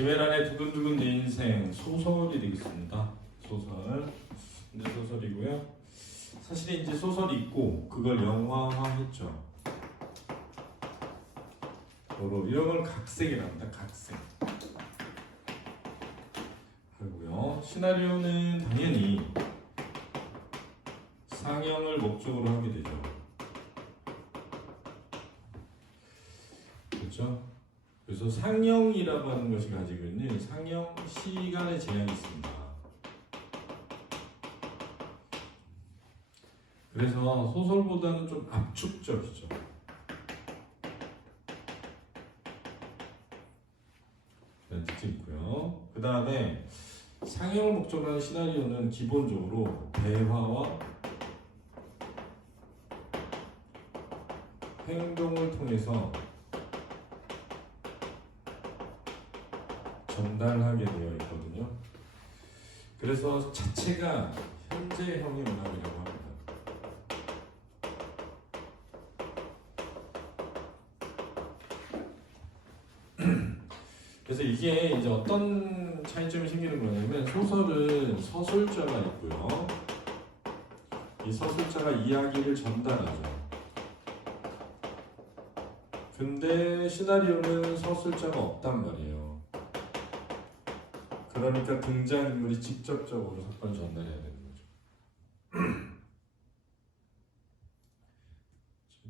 김혜란의 두근두근 내 인생 소설이 되겠습니다. 소설. 근데 소설이고요. 사실 이제 소설이 있고 그걸 영화화했죠. 이런 걸 각색이라고 합니다. 각색. 하고요. 시나리오는 당연히 상영을 목적으로 하게 되죠. 그렇죠? 그래서 상영이라고 하는 것이 가지고 있는 상영 시간의 제한이 있습니다. 그래서 소설보다는 좀 압축적이죠. 그런 특징이 있고요. 그 다음에 상영을 목적으로 하는 시나리오는 기본적으로 대화와 행동을 통해서 전달하게 되어 있거든요. 그래서 자체가 현재형의 문학이라고 합니다. 그래서 이게 이제 어떤 차이점이 생기는 거냐면 소설은 서술자가 있고요. 이 서술자가 이야기를 전달하죠. 근데 시나리오는 서술자가 없단 말이에요. 그러니까 등장인물이 직접적으로 사건을 전달해야 되는 거죠.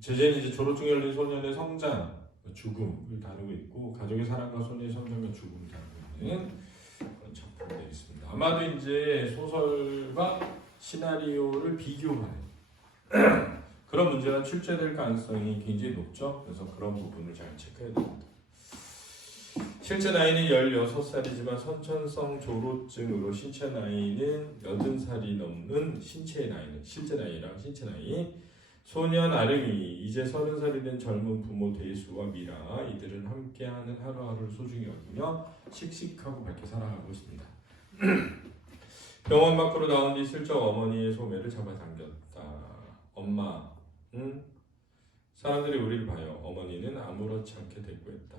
제재는 이제 졸업 중에 열린 소년의 성장, 죽음을 다루고 있고 가족의 사랑과 소년의 성장과 죽음을 다루고 있는 그런 작품이 되겠습니다. 아마도 이제 소설과 시나리오를 비교하는 그런 문제가 출제될 가능성이 굉장히 높죠. 그래서 그런 부분을 잘 체크해야 됩니다. 실제 나이는 16살이지만 선천성 조로증으로 신체 나이는 80살이 넘는 신체 나이는 실제 나이랑 신체 나이 소년 아름이 이제 30살이 된 젊은 부모 대수와 미라 이들은 함께하는 하루하루를 소중히 여기며 씩씩하고 밝게 살아가고 있습니다. 병원 밖으로 나온 뒤 슬쩍 어머니의 소매를 잡아당겼다. 엄마, 응? 사람들이 우리를 봐요. 어머니는 아무렇지 않게 대꾸했다.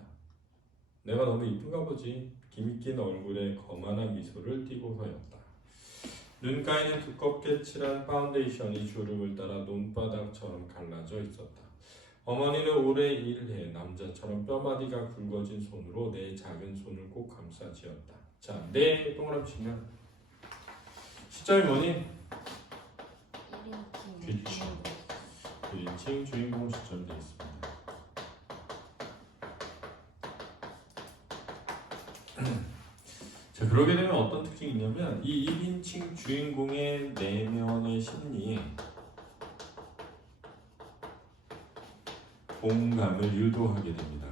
내가 너무 이쁜가 보지. 기믹긴 얼굴에 거만한 미소를 띠고 서였다. 눈가에는 두껍게 칠한 파운데이션이 주름을 따라 눈바닥처럼 갈라져 있었다. 어머니는 오래 일해 남자처럼 뼈마디가 굵어진 손으로 내 작은 손을 꼭 감싸쥐었다. 자, 네 동그라미 치면 시점이 뭐니? 1인칭. 1인칭 주인공 시점이 되어 있습니다. 자, 그러게 되면 어떤 특징이 있냐면 이 1인칭 주인공의 내면의 심리에 공감을 유도하게 됩니다.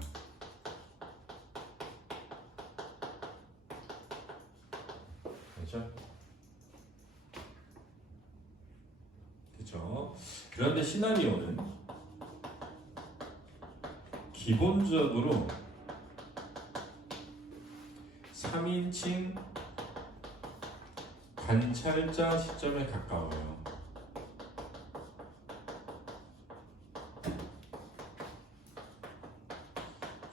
그렇죠? 그렇죠? 그런데 시나리오는 기본적으로 3인칭 관찰자 시점에 가까워요.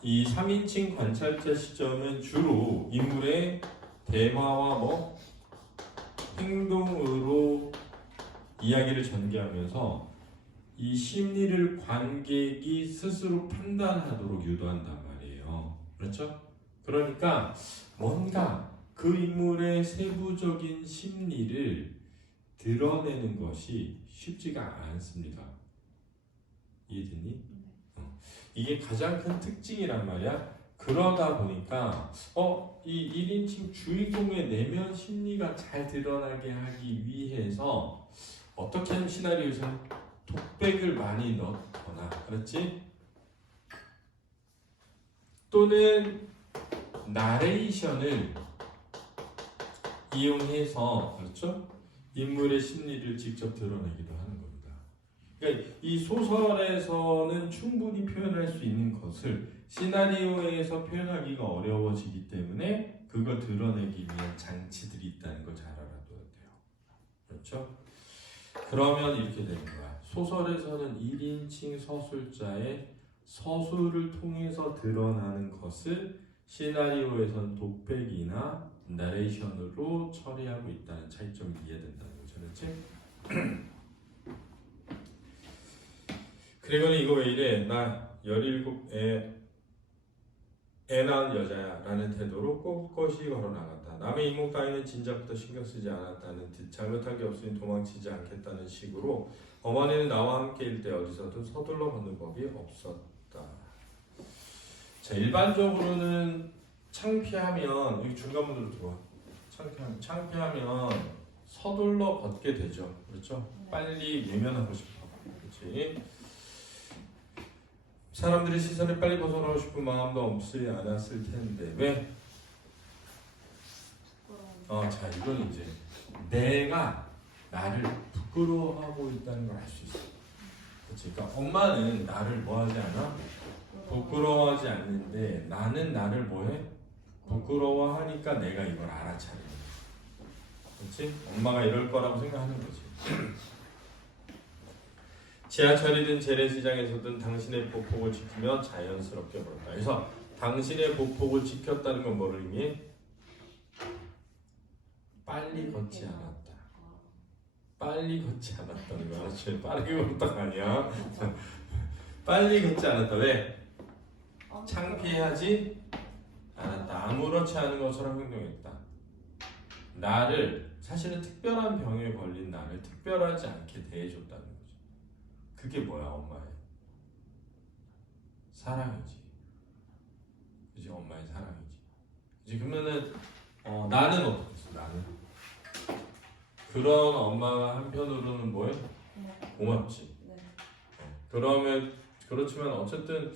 이 3인칭 관찰자 시점은 주로 인물의 대화와 행동으로 이야기를 전개하면서 이 심리를 관객이 스스로 판단하도록 유도한단 말이에요. 그렇죠? 그러니까 뭔가 그 인물의 세부적인 심리를 드러내는 것이 쉽지가 않습니다. 이해되니? 이게 가장 큰 특징이란 말이야. 그러다 보니까 이 1인칭 주인공의 내면 심리가 잘 드러나게 하기 위해서 어떻게 하면 시나리오에서 독백을 많이 넣거나 그렇지? 또는 나레이션을 이용해서 그렇죠? 인물의 심리를 직접 드러내기도 하는 겁니다. 그러니까 이 소설에서는 충분히 표현할 수 있는 것을 시나리오에서 표현하기가 어려워지기 때문에 그걸 드러내기 위한 장치들이 있다는 걸 잘 알아둬야 돼요. 그렇죠? 그러면 이렇게 되는 거야. 소설에서는 1인칭 서술자의 서술을 통해서 드러나는 것을 시나리오에선 독백이나 나레이션으로 처리하고 있다는 차이점을 이해된다는 거죠. 그렇지? 그리고는 이거 왜 이래? 나 17애 낳은 여자야 라는 태도로 꼿꼿이 걸어나갔다. 남의 이목 따위는 진작부터 신경 쓰지 않았다는 듯 잘못한 게 없으니 도망치지 않겠다는 식으로 어머니는 나와 함께일 때 어디서든 서둘러 걷는 법이 없었다. 자, 일반적으로는 창피하면 여기 중간문으로 들어와. 창피하면 서둘러 걷게 되죠. 그렇죠? 빨리 외면하고 싶어. 그렇지? 사람들의 시선을 빨리 벗어나고 싶은 마음도 없지 않았을 텐데 왜? 자, 이건 이제 내가 나를 부끄러워하고 있다는 걸 알 수 있어. 그렇지? 그러니까 엄마는 나를 뭐하지 않아? 부끄러워하지 않는데 나는 나를 뭐해? 부끄러워하니까 내가 이걸 알아차려. 그렇지? 엄마가 이럴 거라고 생각하는 거지. 지하철이든 재래시장에서든 당신의 보폭을 지키며 자연스럽게 걸었다. 그래서 당신의 보폭을 지켰다는 건 뭐를 의미해? 빨리 걷지 않았다. 빨리 걷지 않았다는 거야. 그렇지? 빠르게 걷다가 아니야. 빨리 걷지 않았다. 왜? 창피하지 않았다. 아무렇지 않은 것처럼 행동했다. 나를 사실은 특별한 병에 걸린 나를 특별하지 않게 대해줬다는 거죠. 그게 뭐야? 엄마의 사랑이지. 그지? 엄마의 사랑이지. 그지? 그러면은 나는 어떻겠어? 나는 그런 엄마가 한편으로는 뭐해? 고맙지. 그렇지만 어쨌든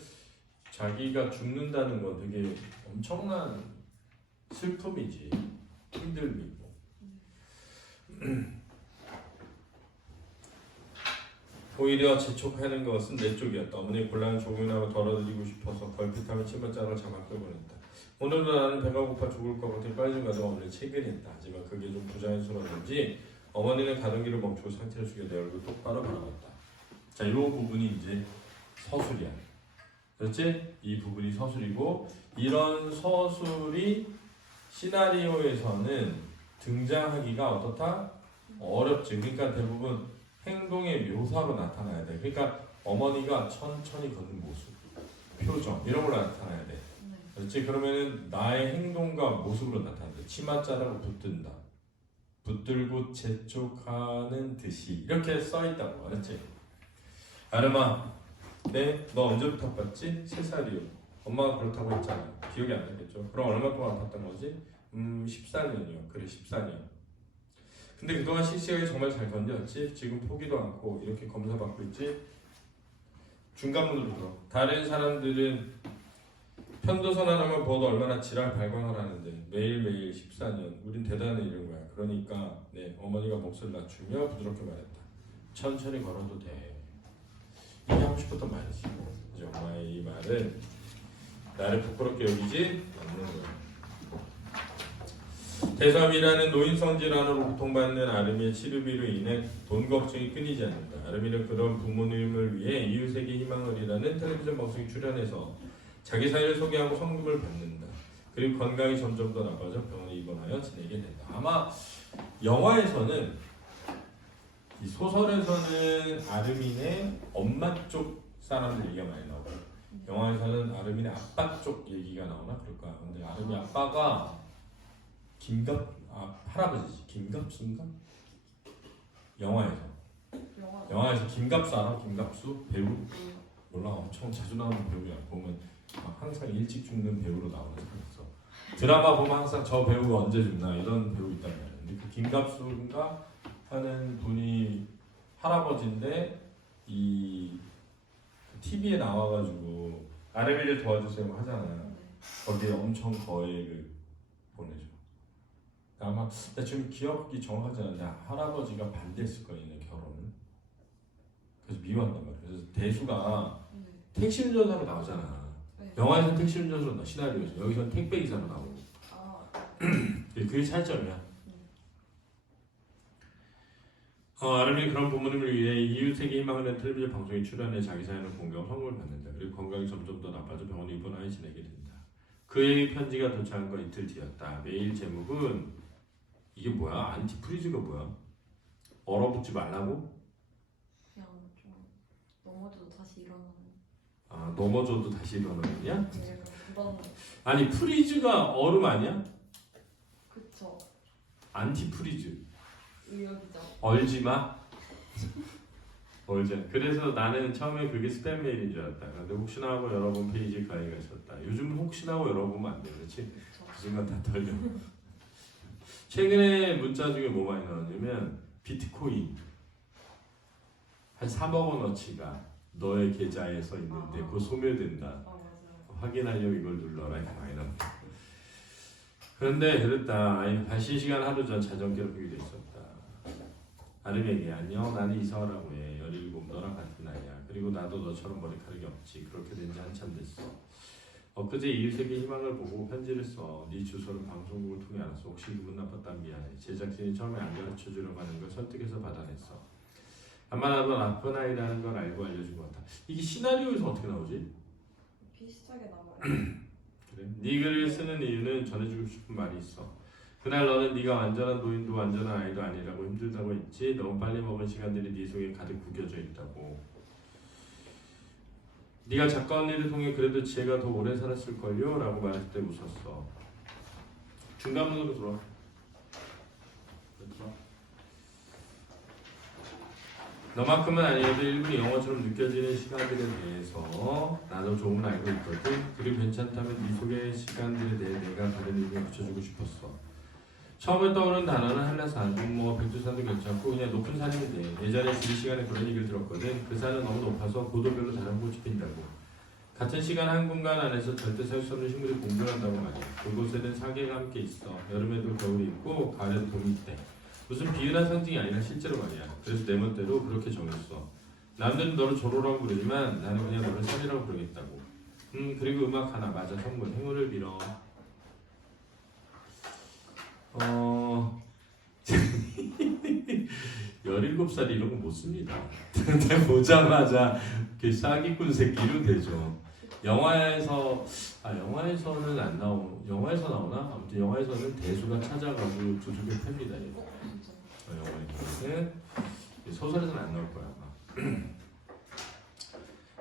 자기가 죽는다는 건 되게 엄청난 슬픔이지. 힘듦이고. 오히려 재촉하는 것은 내 쪽이었다. 어머니 곤란을 조금이나마 덜어드리고 싶어서 걸핏하면 치맛자락을 잡아 끌고 냈다. 오늘도 나는 배가 고파 죽을 것 같아 빨리 좀 가져가 오늘 퇴근했다. 하지만 그게 좀 부자연스러웠는지 어머니는 가던 길을 멈추고 상체를 숙여 내 얼굴 똑바로 바라봤다. 자, 이 부분이 이제 서술이야. 그렇지? 이 부분이 서술이고 이런 서술이 시나리오에서는 등장하기가 어떻다? 어렵지. 그러니까 대부분 행동의 묘사로 나타나야 돼. 그러니까 어머니가 천천히 걷는 모습, 표정 이런 걸로 나타나야 돼. 그렇지? 그러면은 나의 행동과 모습으로 나타난다. 치맛자락을 붙든다. 붙들고 재촉하는 듯이 이렇게 써 있다고. 알았지? 아름아, 네? 너 언제부터 아팠지? 3살이요. 엄마가 그렇다고 했잖아. 기억이 안 나겠죠? 그럼 얼마 동안 아팠던 거지? 14년이요. 그래, 14년. 근데 그동안 실시간에 정말 잘 견뎠지? 지금 포기도 않고 이렇게 검사 받고 있지? 중간문으로 들어. 다른 사람들은 편도선 하나만 보도 얼마나 지랄 발광을 하는데 매일매일 14년. 우린 대단해 이런 거야. 그러니까 네, 어머니가 목소리를 낮추며 부드럽게 말했다. 천천히 걸어도 돼. 이게 하고 싶었던 말이지. 이제 엄마의 이 말은 나를 부끄럽게 여기지 않는 거야. 대삼이라는 노인성 질환으로 고통받는 아름이의 치료비로 인해 돈 걱정이 끊이지 않는다. 아름이는 그런 부모님을 위해 이웃에게 희망을 이라는 텔레비전 방송에 출연해서 자기 사연을 소개하고 성금을 받는다. 그리고 건강이 점점 더 나빠져 병원에 입원하여 지내게 된다. 아마 영화에서는 이 소설에서는 아름이네 엄마 쪽 사람들 얘기가 많이 나오고 영화에서는 아름이네 아빠 쪽 얘기가 나오나 그럴 거야. 근데 아름이 아빠가 할아버지지. 김갑수인가? 영화에서 김갑수 알아? 김갑수 배우? 몰라. 엄청 자주 나오는 배우야. 보면 항상 일찍 죽는 배우로 나오는 사람 있어. 드라마 보면 항상 저 배우가 언제 죽나 이런 배우 있단 말이야. 근데 그 김갑수인가 하는 분이 할아버지인데 이 TV에 나와가지고 아르미를 도와주세요 하잖아. 거기에 엄청 거액을 보내줘. 아마 나 지금 기억이 정확하지 않은데 할아버지가 반대했을 거야 이 결혼을. 그래서 미워한단 말이야. 그래서 대수가 택시 운전사로 나오잖아. 영화에서는 택시 운전사로 나와. 시나리오에서 여기서는 택배 기사로 나오고. 그게 차이점이야. 아름이 그런 부모님을 위해 이웃에게 희망을 낸 텔레비전 방송에 출연해 자기 사연을 공개하고 성공을 받는다. 그리고 건강이 점점 더 나빠져 병원에 입원하여 지내게 된다. 그의 편지가 도착한 건 이틀 뒤였다. 메일 제목은 이게 뭐야? 안티프리즈가 뭐야? 얼어붙지 말라고? 그냥 좀 넘어져도 다시 일어나는. 아 넘어져도 다시 일어나느냐? 네, 그런. 아니 프리즈가 얼음 아니야? 그쵸. 안티프리즈 의역이죠. 얼지마 얼지. 그래서 나는 처음에 그게 스팸 메일인 줄 알았다. 근데 혹시나 하고 열어본 페이지 가위가 있었다. 요즘은 혹시나 하고 열어보면 안 돼, 그렇지? 그쵸. 그 순간 다 털려. 최근에 문자 중에 뭐 많이 나왔냐면 비트코인 한 3억 원어치가 너의 계좌에서 있는데 그거 소멸된다. 맞아요. 확인하려고 이걸 눌러라. 이렇게 많이 나온다. 그런데 그랬다. 아니 발신 시간 하루 전 자정 괴롭히기도 있었다. 아름에게 안녕, 나는 이사라고 해. 17, 너랑 같은 나이야. 그리고 나도 너처럼 머리카락이 없지. 그렇게 된 지 한참 됐어. 엊그제 이웃에게 희망을 보고 편지를 써. 네 주소를 방송국을 통해 알았어. 혹시 기분 나빴다면 미안해. 제작진이 처음에 안 가르쳐주려고 하는 걸 설득해서 받아냈어. 아마 나도 나쁜 아이라는 걸 알고 알려준 것 같아. 이게 시나리오에서 어떻게 나오지? 비슷하게 나와요. 그래? 네 글을 쓰는 이유는 전해주고 싶은 말이 있어. 그날 너는 네가 완전한 노인도 완전한 아이도 아니라고 힘들다고 했지. 너무 빨리 먹은 시간들이 네 속에 가득 구겨져 있다고. 네가 작가 언니를 통해 그래도 지혜가 더 오래 살았을걸요? 라고 말했을 때 웃었어. 중간문으로 들어와. 들어와. 너만큼은 아니어도 일부 영어처럼 느껴지는 시간들에 대해서 나도 조금은 알고 있거든. 그리고 괜찮다면 네 속의 시간들에 대해 내가 다른 의미를 붙여주고 싶었어. 처음에 떠오르는 단어는 한라산, 뭐 백두산도 괜찮고 그냥 높은 산인데 예전에 지리 시간에 그런 얘기를 들었거든. 그 산은 너무 높아서 고도별로 다른 꽃이 핀다고. 같은 시간 한 공간 안에서 절대 살 수 없는 식물이 공존한다고 말이야. 그곳에는 사계가 함께 있어. 여름에도 겨울이 있고 가을에도 봄이 있대. 무슨 비유나 상징이 아니라 실제로 말이야. 그래서 내 멋대로 그렇게 정했어. 남들은 너를 조로라고 부르지만 나는 그냥 너를 산이라고 부르겠다고. 그리고 음악 하나. 맞아, 선물. 행운을 빌어. 17살이 이런 거 못 씁니다. 근데 보자마자 그 사기꾼 새끼로 되죠. 영화에서는 안 나오고, 영화에서 나오나? 아무튼 영화에서는 대수가 찾아가고 두둑에 팹니다. 진짜. 영화에서는. 소설에서는 안 나올 거야 아마.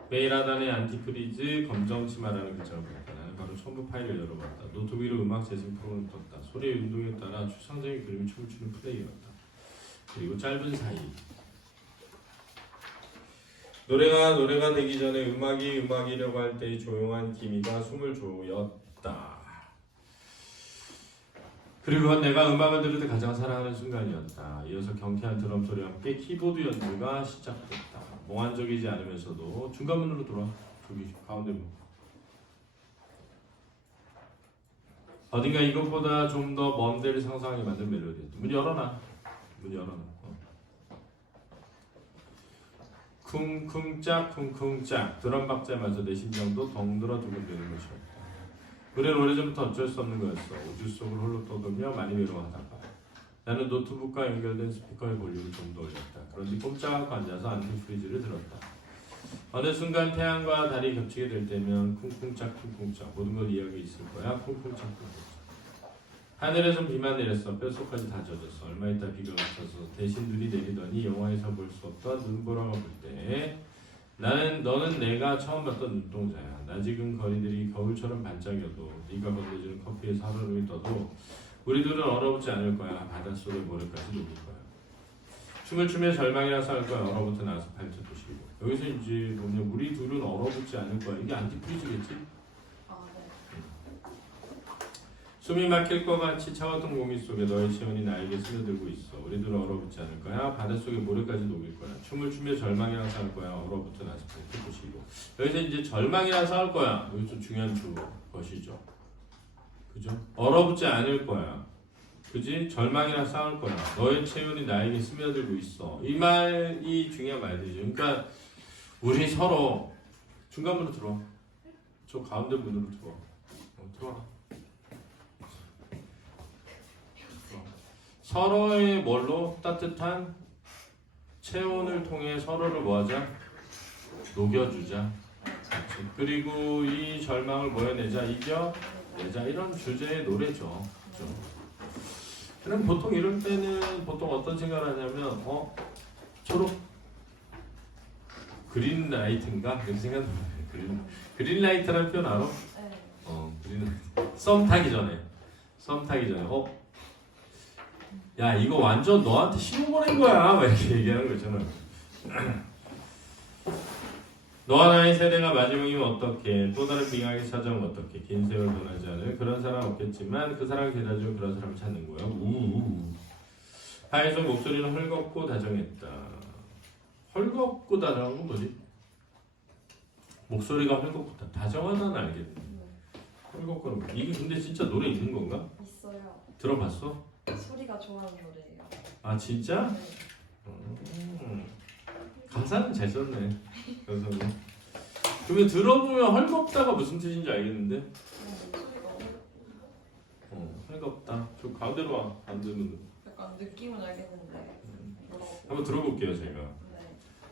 메일 하단에 안티프리즈 검정 치마라는 글자가 보였다. 나는 바로 첨부 파일을 열어봤다. 노트 위로 음악 재생 프로그램을 떴다. 소리의 운동에 따라 추상적인 그림이 춤을 추는 플레이였다. 그리고 짧은 사이. 노래가 되기 전에 음악이려고 할 때의 조용한 기미가 숨을 조였다. 그리고 그건 내가 음악을 들을 때 가장 사랑하는 순간이었다. 이어서 경쾌한 드럼 소리와 함께 키보드 연주가 시작됐다. 몽환적이지 않으면서도 중간문으로 돌아. 저기 가운데 문. 어딘가 이것보다 좀 더 먼 데를 상상하게 만든 멜로디였다. 문 열어놔. 쿵쿵짝 드럼 박자마저 내 심장도 덩들어 두근대는 것이었다. 우리는 오래전부터 어쩔 수 없는 거였어. 우주 속을 홀로 떠돌며 많이 외로워하다가 나는 노트북과 연결된 스피커의 볼륨을 좀 더 올렸다. 그런데 꼼짝않고 앉아서 안티프리즈를 들었다. 어느 순간 태양과 달이 겹치게 될 때면 쿵쿵짝 모든 걸 이해하게 있을 거야. 쿵쿵짝. 하늘에선 비만 내렸어. 뼛속까지 다 젖었어. 얼마 있다 비가 그쳐서 대신 눈이 내리더니 영화에서 볼 수 없던 눈보라가 볼 때 너는 내가 처음 봤던 눈동자야. 낯익은 거리들이 거울처럼 반짝여도 네가 건네주는 커피에서 하루종일 떠도 우리 둘은 얼어붙지 않을 거야. 바닷속의 모래까지 녹을 거야. 춤을 추며 절망이라 싸울 거야. 얼어붙어 나와서 발톱 부시고. 여기서 이제 뭐냐, 우리 둘은 얼어붙지 않을 거야. 이게 안티프리즈겠지? 아, 네. 숨이 막힐 것 같이 차가웠던 공기 속에 너의 체온이 나에게 스며들고 있어. 우리들은 얼어붙지 않을 거야. 바닷속의 모래까지 녹일 거야. 춤을 추며 절망이랑 싸울 거야. 얼어붙어 나서 발톱 부시고. 여기서 이제 절망이랑 싸울 거야. 여기 좀 중요한 것이죠. 그죠? 얼어붙지 않을 거야. 그지? 절망이랑 싸울 거야. 너의 체온이 나에게 스며들고 있어. 이 말이 중요한 말들이죠. 그러니까 우리 서로 중간문으로 들어와. 저 가운데 문으로 들어와. 들어와. 서로의 뭘로? 따뜻한 체온을 통해 서로를 뭐하자? 녹여주자. 그리고 이 절망을 뭐 해내자? 내자 이런 주제의 노래죠. 그죠? 그럼 보통 이럴 때는 보통 어떤 생각을 하냐면 초록 그린 라이트인가 이렇게 생각합니다. 그린 라이트라는 표현 알아? 네. 그린 라이트. 썸 타기 전에 야 이거 완전 너한테 신호 보낸 거야 막 이렇게 얘기하는 거 있잖아. 너와 나의 세대가 마지막이면 어떻게 또 다른 빙하게 찾아오면 어떻게 긴 세월 보내지 않을 그런 사람 없겠지만 그 사람을 기다려주는 그런 사람을 찾는 거야. 하에서 목소리는 헐겁고 다정했다. 헐겁고 다정한 건 뭐지? 목소리가 헐겁고 다정하다는 알겠네. 헐겁고 뭐. 이게 근데 진짜 노래 있는 건가? 있어요. 들어봤어? 소리가 좋아하는 노래예요. 아 진짜? 네. 가사는 잘 썼네. 가사는. 그러면 들어보면 헐겁다가 무슨 뜻인지 알겠는데? 소리가 헐겁다. 저 가운데로 와. 안 들으면. 약간 느낌은 알겠는데 뭐라고? 한번 들어볼게요 제가. 네.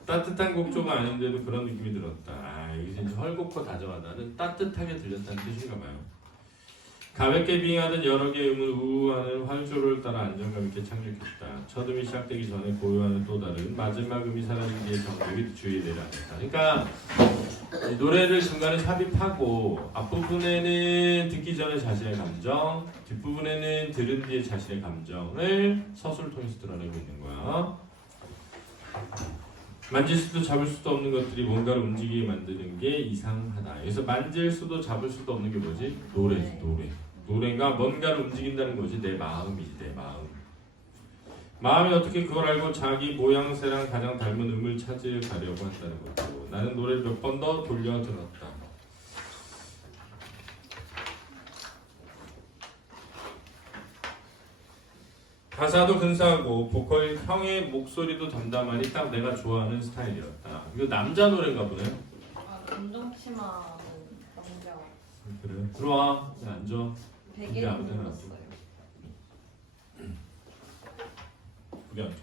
따뜻한 곡조가 아닌데도 그런 느낌이 들었다. 아 이게 진짜 헐겁고 다정하다는 따뜻하게 들렸다는 뜻인가 봐요. 가볍게 빙하던 여러 개의 음은 우우하는 활조를 따라 안정감 있게 착륙했다. 첫 음이 시작되기 전에 고요하는 또 다른 마지막 음이 사라진 뒤에 정적이 주의를 하였다. 그러니까 이 노래를 중간에 삽입하고 앞부분에는 듣기 전에 자신의 감정, 뒷부분에는 들은 뒤에 자신의 감정을 서술을 통해서 드러내고 있는 거야. 만질 수도 잡을 수도 없는 것들이 뭔가를 움직이게 만드는 게 이상하다. 여기서 만질 수도 잡을 수도 없는 게 뭐지? 노래지, 노래. 노래가 뭔가를 움직인다는 거지. 내 마음이지, 내 마음. 마음이 어떻게 그걸 알고 자기 모양새랑 가장 닮은 음을 찾으려고 한다는 거죠. 나는 노래를 몇 번 더 돌려 들었다. 가사도 근사하고 보컬 형의 목소리도 담담하니 딱 내가 좋아하는 스타일이었다. 이거 남자 노래인가 보네요. 아 감정치마는 남자. 그래. 들어와. 앉아. 베개 아무 데나 눌렀어요. 우리 앉아.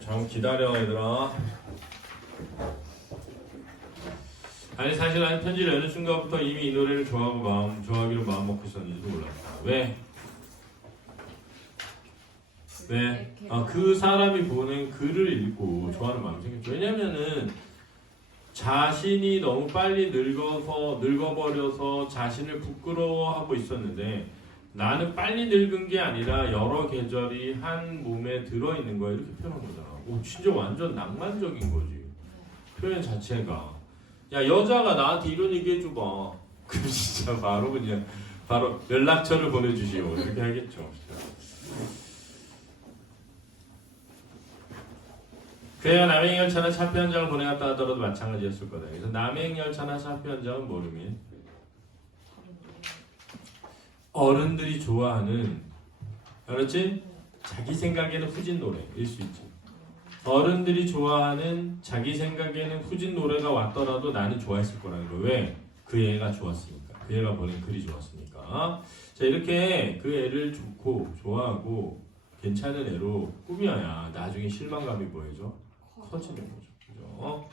잠깐 기다려 얘들아. 아니 사실 나는 편지를 여는 순간부터 이미 이 노래를 좋아하기로 마음 먹고 있었는지도 몰랐다. 왜? 왜? 그 사람이 보낸 글을 읽고 좋아하는 마음이 생겼죠. 왜냐면은 자신이 너무 빨리 늙어버려서 자신을 부끄러워하고 있었는데 나는 빨리 늙은 게 아니라 여러 계절이 한 몸에 들어있는 거야 이렇게 표현한 거잖아. 오 진짜 완전 낭만적인 거지. 표현 자체가. 야 여자가 나한테 이런 얘기 해줘봐. 그럼 진짜 바로 연락처를 보내주시오 이렇게 하겠죠. 그야 남행열차나 차표 한 장을 보내갔다 하더라도 마찬가지였을 거다. 그래서 남행열차나 차표 한 장은 뭘 의미해? 어른들이 좋아하는 알았지? 자기 생각에는 후진 노래일 수 있지. 어른들이 좋아하는 자기 생각에는 후진 노래가 왔더라도 나는 좋아했을 거라는 거. 왜? 그 애가 좋았으니까. 그 애가 보낸 글이 좋았으니까. 자 이렇게 그 애를 좋고 좋아하고 괜찮은 애로 꾸며야 나중에 실망감이 뭐해져? 커지는 거죠. 그죠?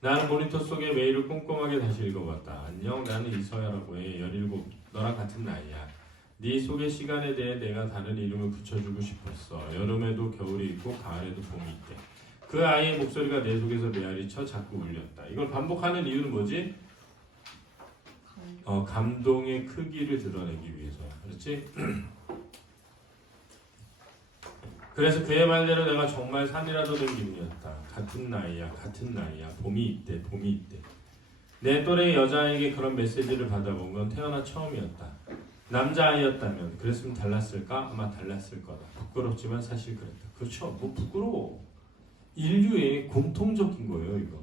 나는 모니터 속에 메일을 꼼꼼하게 다시 읽어봤다. 안녕 나는 이서야라고 해. 17 너랑 같은 나이야. 네 속의 시간에 대해 내가 다른 이름을 붙여주고 싶었어. 여름에도 겨울이 있고 가을에도 봄이 있대. 그 아이의 목소리가 내 속에서 메아리쳐 자꾸 울렸다. 이걸 반복하는 이유는 뭐지? 감동의 크기를 드러내기 위해서. 그렇지? 그래서 그의 말대로 내가 정말 산이라도 된 기분이었다. 같은 나이야. 봄이 있대. 내 또래 여자에게 그런 메시지를 받아본 건 태어나 처음이었다. 남자아이였다면 그랬으면 달랐을까? 아마 달랐을 거다. 부끄럽지만 사실 그랬다. 그렇죠. 뭐 부끄러워. 인류의 공통적인 거예요, 이거.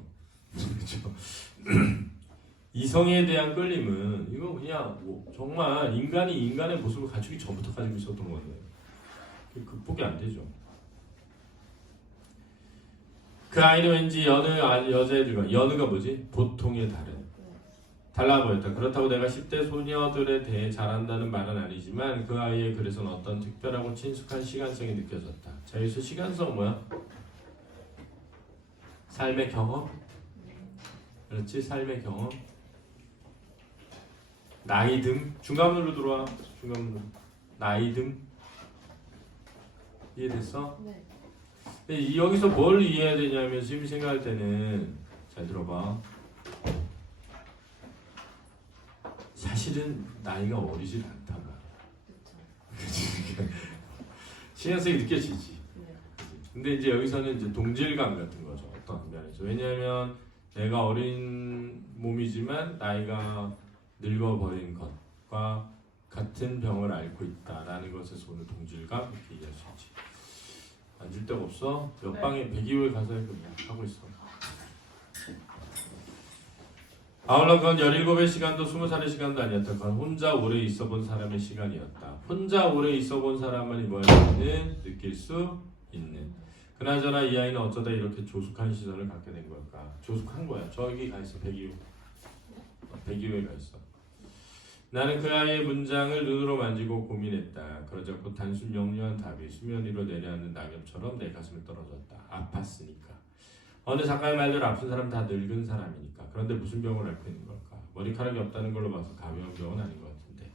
그렇죠. 이성에 대한 끌림은 이거 그냥 뭐 정말 인간이 인간의 모습을 갖추기 전부터 가지고 있었던 건데 극복이 안 되죠. 그 아이는 왠지 여느가 뭐지? 보통의 달라 보였다. 그렇다고 내가 10대 소녀들에 대해 잘한다는 말은 아니지만 그 아이의 글에서는 어떤 특별하고 친숙한 시간성이 느껴졌다. 자 여기서 시간성 뭐야? 삶의 경험. 그렇지, 삶의 경험. 나이듦. 중간으로 들어와. 중간으로. 나이듦. 이해됐어? 네. 근데 여기서 뭘 이해해야 되냐면 지금 생각할 때는 잘 들어봐. 사실은 나이가 어리질 않단 말이야. 신현생이 느껴지지. 네. 근데 이제 여기서는 이제 동질감 같은 거죠. 어떤 면에서. 왜냐하면 내가 어린 몸이지만 나이가 늙어버린 것과 같은 병을 앓고 있다라는 것에서 오는 동질감 이렇게 얘기할 수 있지. 앉을 데가 없어? 옆방에 102호에 가서 하고 있어. 아울러 그건 17의 시간도 20살의 시간도 아니었다. 그건 혼자 오래 있어본 사람의 시간이었다. 혼자 오래 있어본 사람만이 뭐였냐면 느낄 수 있는. 그나저나 이 아이는 어쩌다 이렇게 조숙한 시선을 갖게 된 걸까? 조숙한 거야. 저기 가 있어. 102호. 102호에 가 있어. 나는 그 아이의 문장을 눈으로 만지고 고민했다. 그러자 곧 단순 명료한 답이 수면 위로 내려앉는 낙엽처럼 내 가슴을 떨어졌다. 아팠으니까. 어느 작가의 말대로 아픈 사람 다 늙은 사람이니까. 그런데 무슨 병을 앓고 있는 걸까? 머리카락이 없다는 걸로 봐서 가벼운 병은 아닌 것 같은데.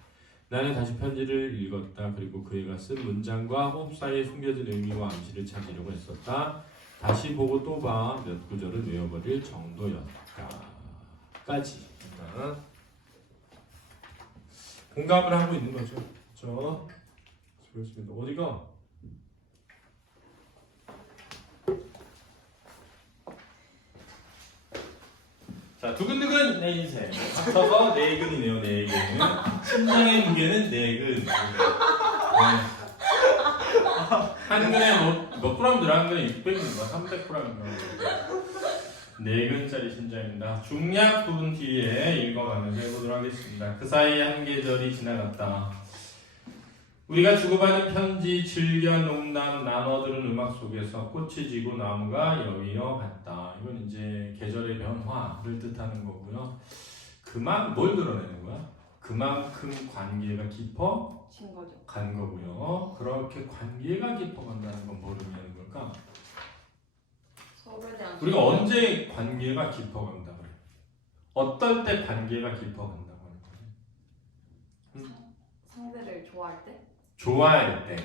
나는 다시 편지를 읽었다. 그리고 그 애가 쓴 문장과 호흡 사이에 숨겨진 의미와 암시를 찾으려고 했었다. 다시 보고 또 봐. 몇 구절은 외워버릴 정도였다. 까지. 공감을 하고 있는 거죠. 그렇죠? 그렇습니다. 어디가? 자, 두근두근 내 인생. 합쳐서 내근이네요. 내근. 심장의 무게는 내근. 네. 한 근에 몇 g들어? 한 근에 600인가 300g인가. 네 근짜리 심장입니다. 중략 부분 뒤에 읽어가면서 해보도록 하겠습니다. 그 사이 한 계절이 지나갔다. 우리가 주고받은 편지, 즐겨 농담, 나눠들은 음악 속에서 꽃이 지고 나무가 여위어 갔다. 이건 이제 계절의 변화를 뜻하는 거고요. 뭘 드러내는 거야? 그만큼 관계가 깊어 진 거죠. 간 거고요. 그렇게 관계가 깊어 간다는 건 뭘 의미하는 걸까? 서로에 대한 우리가 언제 관계가 깊어간다 그래? 어떨 때 관계가 깊어간다고 하는 거지? 상대를 좋아할 때? 좋아할 때,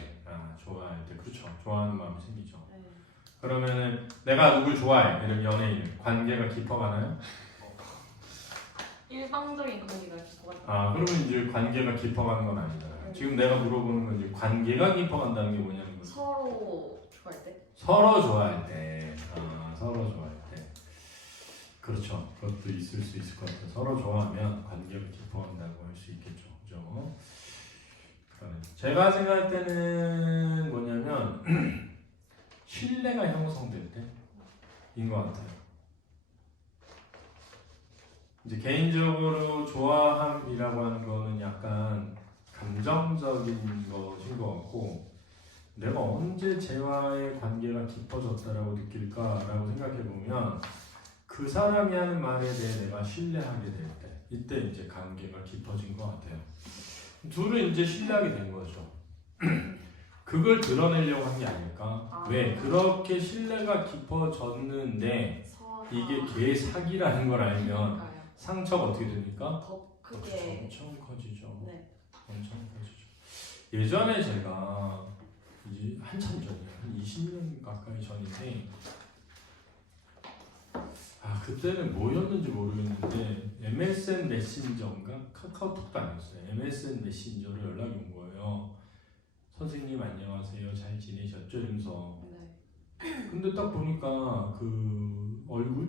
좋아할 때, 그렇죠. 좋아하는 마음이 생기죠. 네. 그러면은 내가 누굴 좋아해? 이런 연예인 관계가 깊어가나요? 일방적인 관계가 깊어간다. 그러면 이제 관계가 깊어가는 건 아니잖아요. 지금 내가 물어보는 건 이제 관계가 깊어간다는 게 뭐냐는 거죠. 서로 좋아할 때? 서로 좋아할 때, 서로 좋아할 때, 그렇죠. 그것도 있을 수 있을 것 같아요. 서로 좋아하면 관계가 깊어간다고 할 수 있겠죠, 그죠? 제가 생각할 때는 뭐냐면 신뢰가 형성될 때인 것 같아요. 이제 개인적으로 좋아함이라고 하는 거는 약간 감정적인 것인 것 같고, 내가 언제 쟤와의 관계가 깊어졌다라고 느낄까라고 생각해 보면 그 사람이 하는 말에 대해 내가 신뢰하게 될 때, 이때 이제 관계가 깊어진 것 같아요. 둘은 이제 신뢰하게 된 거죠. 그걸 드러내려고 한 게 아닐까? 왜? 그렇게 신뢰가 깊어졌는데 이게 개 사기라는 걸 알면 상처가 어떻게 됩니까? 더 크게 엄청 커지죠. 네. 엄청 커지죠. 예전에 제가 이제 한참 전이에요. 한 20년 가까이 전인데 그때는 뭐였는지 모르겠는데 MSN 메신저인가? 카카오톡도 아니었어요. MSN 메신저로 연락이 온 거예요. 선생님 안녕하세요. 잘 지내셨죠? 이러면서. 네. 근데 딱 보니까 그 얼굴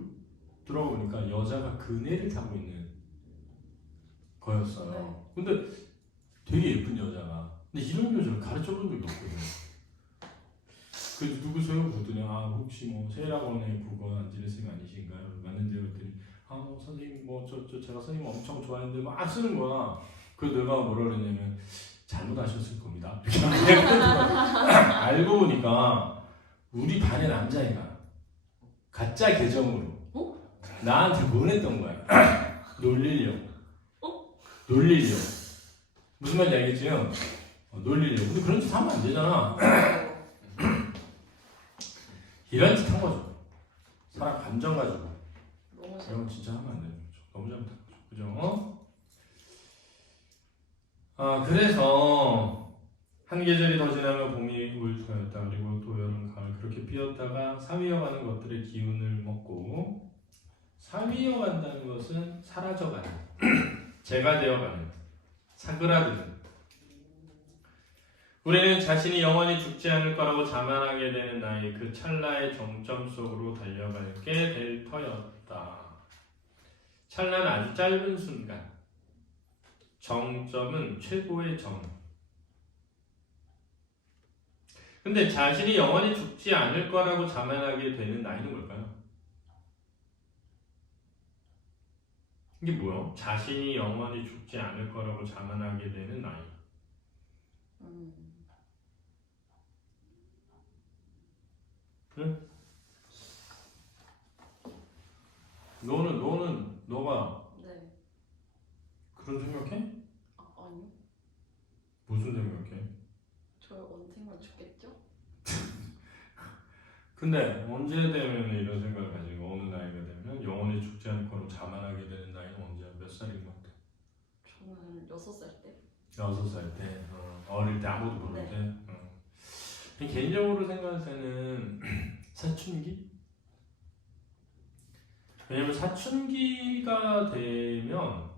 들어보니까 여자가 그네를 타고 있는 거였어요. 네. 근데 되게 예쁜 여자가. 근데 이런 여자를 가르쳐 본 적이 없거든요. 그래서 누구세요? 그랬더니 혹시 뭐 세일학원의 국어 안지레생 아니신가요? 맞는데 그랬더니 선생님 제가 선생님 엄청 좋아했는데 막 쓰는 거야. 그래서 내가 뭐라 그랬냐면 잘못하셨을 겁니다. 알고 보니까 우리 반의 남자애가 가짜 계정으로 나한테 보냈던 거야. 놀리려고. 놀리려고. 무슨 말인지 알겠지요? 놀리려고. 근데 그런 짓 하면 안 되잖아. 이런 짓 한 거죠. 사람 감정 가지고 너무 싫어. 이런 건 진짜 하면 안 되는 거죠. 너무 잘못한 거죠. 그죠? 그래서 한 계절이 더 지나면 봄이 올 터였다. 그리고 또 여름, 가을 그렇게 피었다가 사위어가는 것들의 기운을 먹고 사위어간다는 것은 사라져가는 재가 되어가는 사그라드는 우리는 자신이 영원히 죽지 않을 거라고 자만하게 되는 나이 그 찰나의 정점 속으로 달려가게 될 터였다. 찰나는 아주 짧은 순간 정점은 최고의 정. 근데 자신이 영원히 죽지 않을 거라고 자만하게 되는 나이는 뭘까요? 이게 뭐야? 자신이 영원히 죽지 않을 거라고 자만하게 되는 나이. 응? 너가 네. 그런 생각해? 아니요. 무슨 생각해? 저 언젠가 죽겠죠? 근데 언제 되면 이런 생각을 가지고 어느 나이가 되면 영원히 죽지 않을 거라고 자만하게 되는 나이는 언제야? 몇 살인 것 같아? 저는 6살 때. 6살 때, 어릴 때 아무도 모를 네. 때. 개인적으로 생각할 때는 사춘기? 왜냐면 사춘기가 되면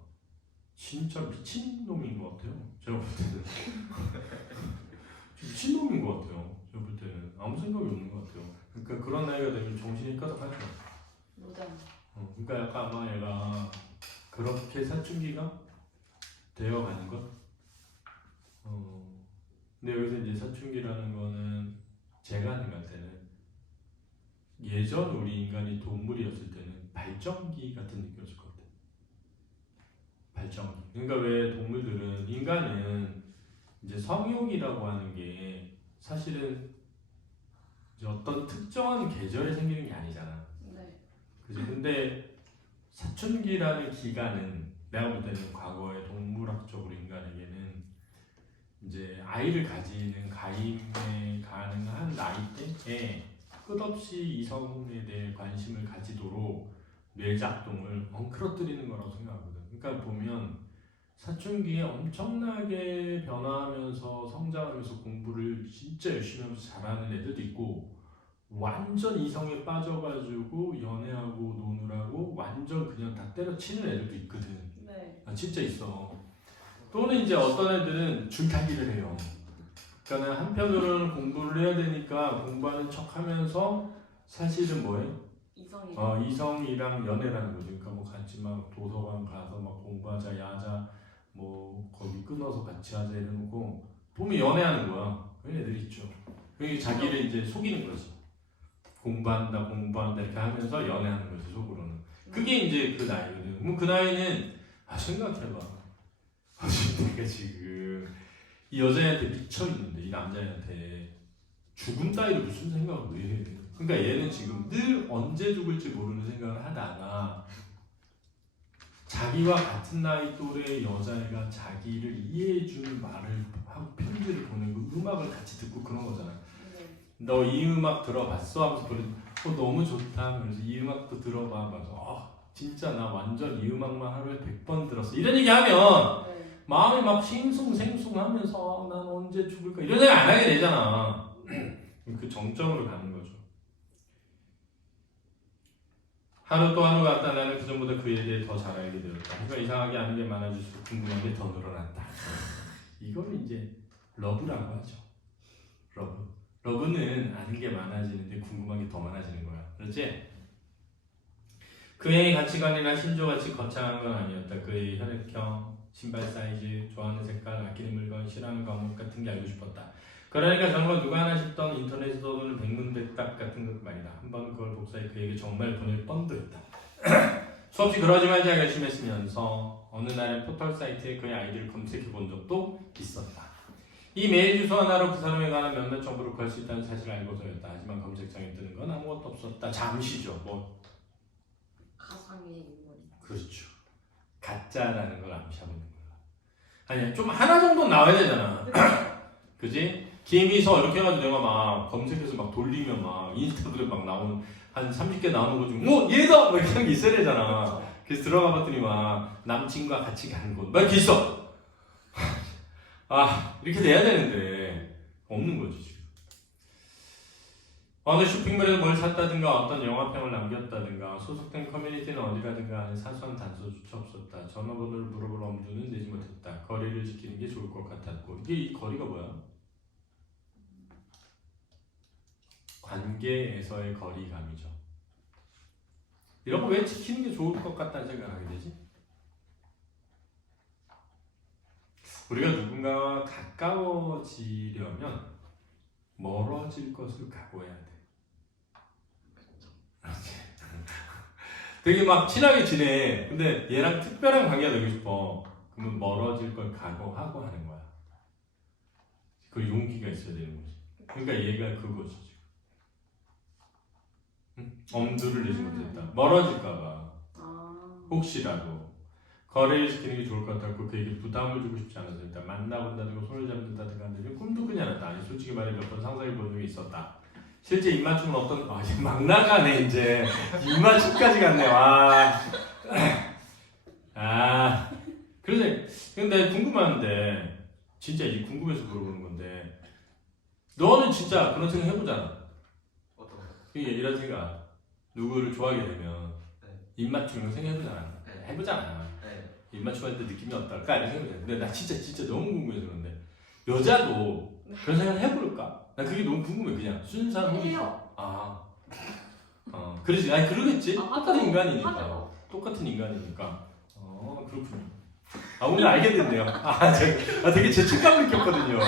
진짜 미친놈인 것 같아요. 제가 볼 때는 미친놈인 것 같아요. 제가 볼 때는 아무 생각이 없는 것 같아요. 그러니까 그런 나이가 되면 정신이 까닥하죠. 무당. 그러니까 약간 아마 얘가 그렇게 사춘기가 되어가는 것. 근데 여기서 이제 사춘기라는 거는 제가 생각할 때는 예전 우리 인간이 동물이었을 때는 발정기 같은 느낌이었을 것 같아요. 발정기. 그러니까 왜 동물들은 인간은 이제 성욕이라고 하는 게 사실은 이제 어떤 특정한 계절에 생기는 게 아니잖아. 네. 그지? 근데 사춘기라는 기간은 내가 볼 때는 과거에 동물학적으로 인간에게는 이제 아이를 가지는 가임에 가능한 나이대에 끝없이 이성에 대해 관심을 가지도록 뇌작동을 엉클어뜨리는 거라고 생각하거든. 그러니까 보면 사춘기에 엄청나게 변화하면서 성장하면서 공부를 진짜 열심히 하면서 잘하는 애들도 있고 완전 이성에 빠져가지고 연애하고 노느라고 완전 그냥 다 때려치는 애들도 있거든. 네. 진짜 있어. 또는 이제 어떤 애들은 줄타기를 해요. 그러니까 한편으로는 공부를 해야 되니까 공부하는 척하면서 사실은 뭐해? 이성이. 이성이랑 연애라는 거죠. 그러니까 뭐 같이 막 도서관 가서 막 공부하자, 야자, 뭐 거기 끊어서 같이 하자 이러고 보면 연애하는 거야. 그런 애들 있죠. 그게 자기를 이제 속이는 거지. 공부한다 이렇게 하면서 연애하는 거지 속으로는. 그게 이제 그 나이거든. 그럼 그 나이는 생각해봐. 내가 지금 이 여자애한테 미쳐 있는데 이 남자애한테 죽음 따위로 무슨 생각을 왜 해? 그러니까 얘는 지금 늘 언제 죽을지 모르는 생각을 하다가 자기와 같은 나이 또래 여자애가 자기를 이해해주는 말을 하고 편지를 보내고 음악을 같이 듣고 그런 거잖아. 네. 너 이 음악 들어봤어? 하면서 그래. 너무 좋다. 그래서 이 음악도 들어봐. 하면서 진짜 나 완전 이 음악만 하루에 100번 들었어. 이런 얘기 하면 네. 마음이 막 싱숭생숭하면서 난 언제 죽을까 이런 생각 안 하게 되잖아. 그 정점으로 가는 거죠. 하루 또 하루 갔다 나는 그전보다 그에 대해 더 잘 알게 되었다. 그러니까 이상하게 아는 게 많아질수록 궁금한 게 더 늘어났다. 이걸 이제 러브라고 하죠. 러브는 아는 게 많아지는데 궁금한 게 더 많아지는 거야. 그렇지? 그의 가치관이나 신조같이 거창한 건 아니었다. 그의 혈액형, 신발 사이즈, 좋아하는 색깔, 아끼는 물건, 싫어하는 과목 같은 게 알고 싶었다. 그러니까 저런 거 누가 하나 싶던 인터넷에 떠도는 백문백답 같은 것 말이다. 한번 그걸 복사해 그에게 정말 보낼 뻔도 했다. 수없이 그러지 말자 결심했으면서 어느 날엔 포털 사이트에 그의 아이디를 검색해 본 적도 있었다. 이 메일 주소 하나로 그 사람에 관한 몇몇 정보를 구할 수 있다는 사실을 알고서였다. 하지만 검색창에 뜨는 건 아무것도 없었다. 잠시죠. 가상의 인물이. 그렇죠. 가짜라는 걸 암시하고 있는 거야. 아니야, 좀 하나 정도 나와야 되잖아. 그지? 김희서 이렇게 해가지고 내가 막 검색해서 막 돌리면 막 인스타그램 막 나오는 한 30개 나오는 거 중에 얘다! 막 이렇게 하는 게 있어야 되잖아. 그쵸. 그래서 들어가 봤더니 막 남친과 같이 가는 곳 막 이렇게 있어. 아 이렇게 돼야 되는데 없는 거지 지금. 어느 쇼핑몰에서 뭘 샀다든가 어떤 영화평을 남겼다든가 소속된 커뮤니티는 어디 가든가 하는 사소한 단서조차 없었다. 전화번호를 물어볼 엄두는 내지 못했다. 거리를 지키는 게 좋을 것 같았고 이게 이 거리가 뭐야? 관계에서의 거리감이죠. 이런 거 왜 지키는 게 좋을 것 같다는 생각을 하게 되지? 우리가 누군가와 가까워지려면 멀어질 것을 각오해야 돼. 되게 막 친하게 지내. 근데 얘랑 특별한 관계가 되고 싶어. 그러면 멀어질 걸 각오하고 하는 거야. 그 용기가 있어야 되는 거지. 그러니까 얘가 그거지. 응? 엄두를 내지 못했다. 멀어질까봐. 혹시라도. 거래를 시키는 게 좋을 것 같았고 그에게 부담을 주고 싶지 않아서 일단 만나본다든가 손을 잡는다든가 하는데 꿈도 꾸지 않았다. 아니 솔직히 말해 몇 번 상상해 본 적이 있었다. 실제 입맞춤은 어떤 이제 막 나가네 이제 입맞춤까지 갔네. 와. 그래서 근데 궁금한데 진짜 이제 궁금해서 물어보는 건데 너는 진짜 그런 생각 해보잖아. 어떤 거? 이게 이런 생각 누구를 좋아하게 되면 네. 입맞춤 이런 거 생각해보잖아. 네. 해보잖아. 네. 입맞춤할 때 느낌이 어떨까 이런 생각이 드는데 나 진짜 너무 궁금해서 그런데 여자도 그런 생각 해볼까? 나 그게 너무 궁금해. 그냥 순수한 호기. 해요. 그러지. 아니 그러겠지. 똑같은 하죠. 인간이니까. 하죠. 똑같은 인간이니까. 그렇군요. 오늘 알게 됐네요. 되게 죄책감 느꼈거든요.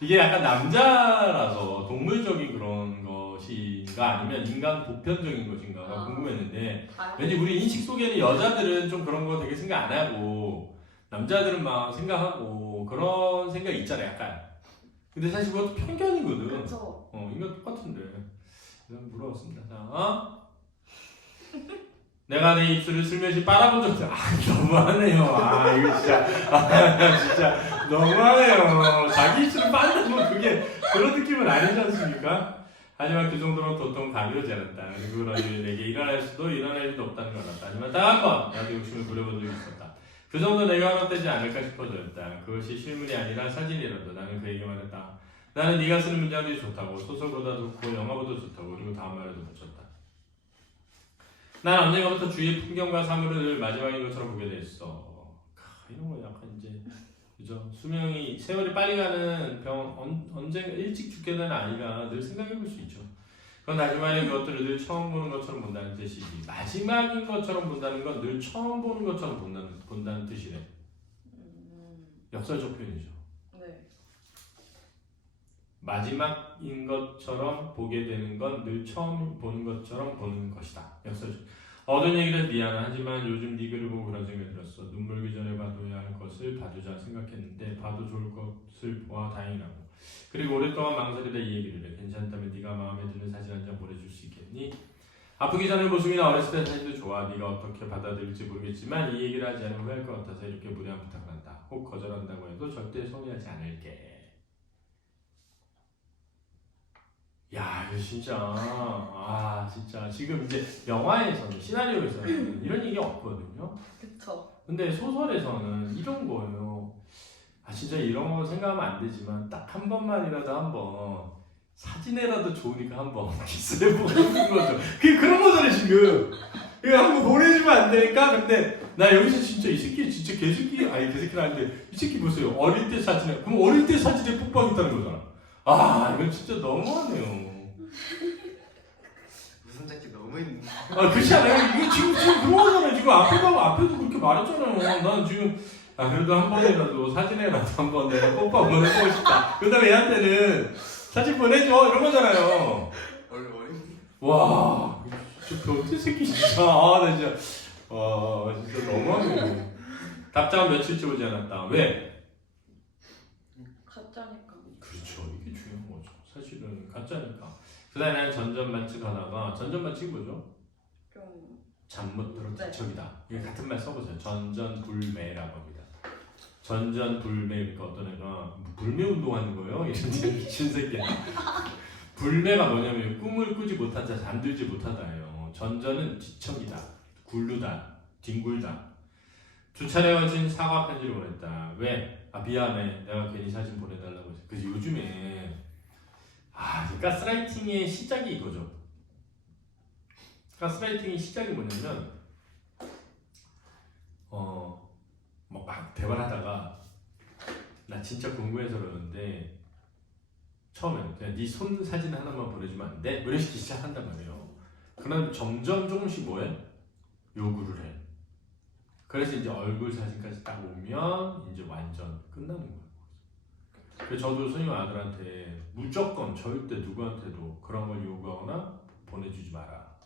이게 약간 남자라서 동물적인 그런 것인가 아니면 인간 보편적인 것인가가 궁금했는데 왠지 우리 인식 속에는 여자들은 좀 그런 거 되게 생각 안 하고 남자들은 막 생각하고 그런 생각이 있잖아요. 약간. 근데 사실 그것도 편견이거든. 그쵸. 인간 똑같은데. 그래서 물어봤습니다. 자, 내가 내 입술을 슬며시 빨아본 적도 너무하네요. 이거 진짜 너무하네요. 자기 입술을 빨다면 그게 그런 느낌은 아니지 않습니까? 하지만 그 정도로 도통 가벼워지 않았다. 그리고 내게 일어날 수도 일어날 일도 없다는 걸 알았다. 하지만 딱 한 번 나도 욕심을 부려본 적이 있었다. 그 정도 내가 허락되지 않을까 싶어졌다. 그것이 실물이 아니라 사진이라도. 나는 그에게 말했다. 나는 네가 쓰는 문장들이 좋다고. 소설보다 좋고 영화보다 좋다고. 그리고 다음 말에도 붙였다. 난 언젠가부터 주위의 풍경과 사물을 마지막인 것처럼 보게 됐어. 이런 거 약간 이제 그죠? 수명이 세월이 빨리 가는 언젠가 일찍 죽게 되는 아이가 늘 생각해볼 수 있죠. 그건 마지막에 그것들을 늘 처음 보는 것처럼 본다는 뜻이지. 마지막인 것처럼 본다는 건 늘 처음 보는 것처럼 본다는 뜻이래. 역설적 표현이죠. 네. 마지막인 것처럼 보게 되는 건 늘 처음 보는 것처럼 보는 것이다. 역설적. 얻은 얘기를 미안하. 하지만 요즘 네 글을 보고 그런 생각이 들었어. 눈 멀기 전에 봐둬야 할 것을 봐두자 생각했는데 봐도 좋을 것을 보아 다행이라고. 그리고 오랫동안 망설이다 이 얘기를 해. 괜찮다면 네가 마음에 드는 사진 한 장 보내줄 수 있겠니? 아프기 전의 모습이나 어렸을 때 사진도 좋아. 네가 어떻게 받아들일지 모르겠지만 이 얘기를 하지 않으면 후회할 것 같아서 이렇게 무례한 부탁을 한다. 혹 거절한다고 해도 절대 성의하지 않을게. 야, 이거 진짜 지금 이제 영화에서는 시나리오에서는 이런 얘기 없거든요. 그쵸. 근데 소설에서는 이런 거예요. 진짜 이런 거 생각하면 안 되지만 딱 한 번만이라도 한번 사진에라도 좋으니까 한번 키스해보고 싶은 거죠. 그런 거잖아요 지금. 이거 한번 보내주면 안 되니까. 근데 나 여기서 진짜 이 새끼 진짜 개새끼는 아닌데 이 새끼 보세요. 어릴 때 사진에 그럼 어릴 때 사진에 뽀뽀하겠다는 거잖아. 이건 진짜 너무하네요. 무슨 새끼 너무 있는. 그렇지 않아요? 이게 지금 그런 거잖아요. 지금 앞에도 그렇게 말했잖아요. 난 지금 그래도 한 번이라도 사진에라도 한번 내가 뽀뽀 한번 해보고 싶다. 그 다음에 얘한테는 사진 보내줘 이런 거잖아요. 어린. 와, 진짜 변태 새끼 진짜. 나 진짜 진짜 너무하네. 답장은 며칠째 오지 않았다. 왜? 가짜니까. 그렇죠. 이게 중요한 거죠. 사실은 가짜니까. 그다음에 난 전전반칙 하다가 전전반칙이 뭐죠? 좀. 잠 못 들어 네. 뒤척이다. 이게 같은 말 써보세요. 전전불매라고 합니다. 전전불매. 그러니까 어떤 애가 뭐 불매 운동하는 거예요? 이런 미친 새끼야. 불매가 뭐냐면 꿈을 꾸지 못하자 잠들지 못하다예요. 전전은 뒤척이다, 굴르다, 뒹굴다. 두 차례 걸친 사과 편지를 보냈다. 왜? 아 미안해, 내가 괜히 사진 보내달라고 했어. 그래서 요즘에 이 가스라이팅의 시작이 이거죠. 가스라이팅의 시작이 뭐냐면 막 대화를 하다가 나 진짜 궁금해서 그러는데 처음에는 그냥 네 손 사진 하나만 보내주면 안 돼? 뭐 이런 식으로 시작한단 말이에요. 그럼 점점 조금씩 뭐해? 요구를 해. 그래서 이제 얼굴 사진까지 딱 오면 이제 완전 끝나는 거예요. 그래서 저도 손님 아들한테 무조건 절대 누구한테도 그런 걸 요구하거나 보내주지 마라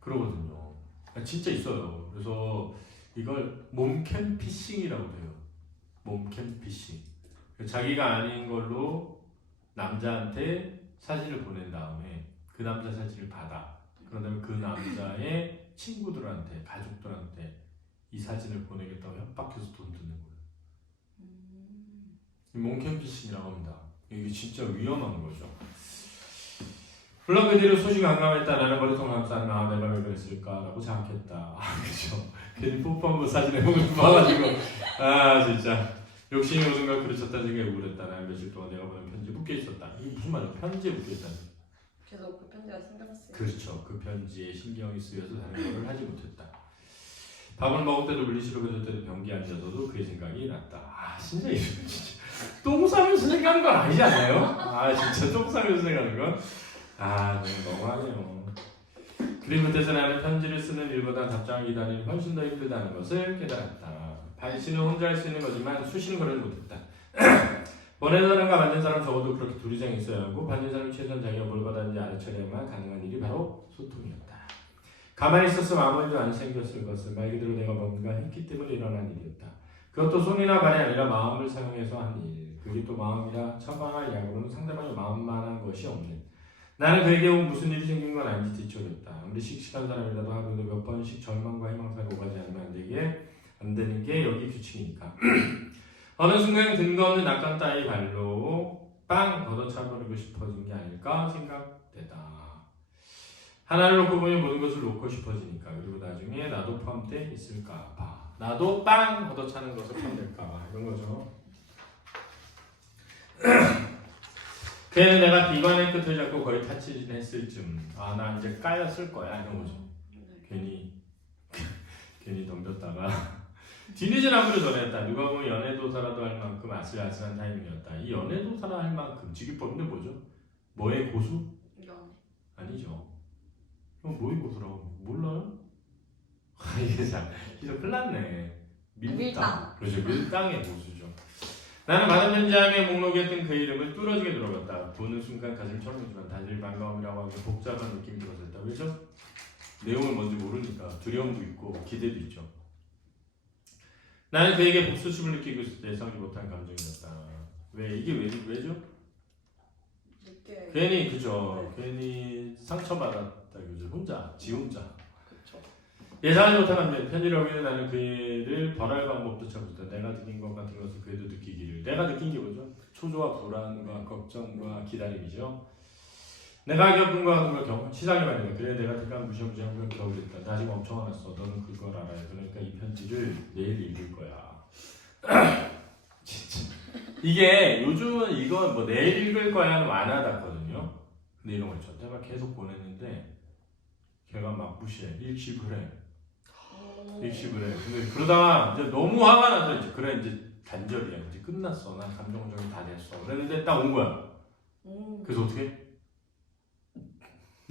그러거든요. 진짜 있어요. 그래서 이걸 몸캠 피싱이라고 해요. 몸캠 피싱. 자기가 아닌 걸로 남자한테 사진을 보낸 다음에 그 남자 사진을 받아. 그런 다음에 그 남자의 친구들한테, 가족들한테 이 사진을 보내겠다고 협박해서 돈 드는 거예요. 몸캠 피싱이라고 합니다. 이게 진짜 위험한 거죠. 물론 그 뒤로 소식 안감했다. 나는 머리통 감싸는 내가 왜 그랬을까라고 생각했다. 그죠. 괜히 뽀뽀한 거 사진에 보고 봐가지고 진짜 욕심이 모든 걸 그르쳤다는 생각에 우울했다. 나는 며칠 동안 내가 보낸 편지에 묶여 있었다. 이게 무슨 말이야? 편지에 묶여 있다는. 계속 그 편지가 신경 쓰여. 그렇죠. 그 편지에 신경이 쓰여서 다른 걸 하지 못했다. 밥을 먹을 때도 물리시러 그럴 때도 변기 앉아서도 그의 생각이 났다. 진짜 이거 진짜 똥 싸면서 생각하는 건 아니지 않나요? 진짜 똥 싸면서 생각하는 건? 너무하네요. 그리고부터 나는 편지를 쓰는 일보다 답장을 기다리는 훨씬 더 힘들다는 것을 깨달았다. 반시는 혼자 할 수 있는 거지만 수시는 그러지 못했다. 보낸 사람과 만든 사람 적어도 그렇게 둘 이상 있어야 하고 받는 사람 최소한 자기가 뭘 받았는지 알아차려야만 가능한 일이 바로 소통이었다. 가만히 있었으면 아무 일도 안 생겼을 것을 말 그대로 내가 뭔가 했기 때문에 일어난 일이었다. 그것도 손이나 발이 아니라 마음을 사용해서 한 일. 그게 또 마음이라 처방할 약으로는 상대방의 마음만한 것이 없는. 나는 그에게 무슨 일이 생긴 건 아닌지 뒤척였다. 아무리 씩씩한 사람이라도 하루에도 몇 번씩 절망과 희망사가 오가지 않으면 안 되는 게 여기 규칙이니까. 어느 순간 근거 없는 낙관 따위 발로 빵 걷어차버리고 싶어진 게 아닐까 생각되다. 하나를 놓고 보니 모든 것을 놓고 싶어지니까. 그리고 나중에 나도 포함돼 있을까 봐. 나도 빵 걷어차는 것을 포함될까 봐. 이런 거죠. 걔는 내가 비관의 끝을 잡고 거의 타치했을 쯤. 나 이제 까였을 거야. 이런 거죠. 괜히 덤볐다가 뒤늦은 앞으로 전했다. 누가 보면 연애도사라도 할 만큼 아슬아슬한 타이밍이었다. 이 연애도사라 할 만큼 직위법인데 뭐죠? 뭐의 고수? 연애. 아니죠. 형 뭐의 고수라고 몰라요? 이게 진짜 큰일 났네. 밀당. 그렇죠. 밀당의 고수죠. 나는 받은 편지함의 목록에 뜬 그 이름을 뚫어지게 들어갔다. 보는 순간 가슴이 철렁지만 다들 반가움이라고 하면 복잡한 느낌이 들었다. 왜죠? 내용을 뭔지 모르니까 두려움도 있고 기대도 있죠. 나는 그에게 복수심을 느끼고 있을 때 예상하지 못한 감정이었다. 이게 왜죠? 늦게. 괜히 그죠. 괜히 상처받았다 그죠. 지 혼자. 그쵸. 예상하지 못한 감정. 편지를 오기는 나는 그를 벌할 방법도 찾았다. 내가 느낀 것 같은 것을 그에도 느끼기를. 내가 느낀 게 뭐죠? 초조와 불안과 걱정과 기다림이죠. 내가 겪은 것 같은 걸 치사하게 말이야. 그래 내가 대강 무시무시한 걸 겨울했다. 나 지금 엄청 화났어. 너는 그걸 알아요. 그러니까 이 편지를 내일 읽을 거야. 진짜. 이게 요즘은 이거 뭐 내일 읽을 거야는 완화됐거든요. 근데 이런 거 있죠. 내가 계속 보냈는데 걔가 막 무시해. 읽씹을 해. 근데 그러다가 이제 너무 화가 나서 이제 단절이야. 이제 끝났어. 난 감정 조정이 다 됐어. 그랬는데 딱 온 거야. 그래서 어떻게?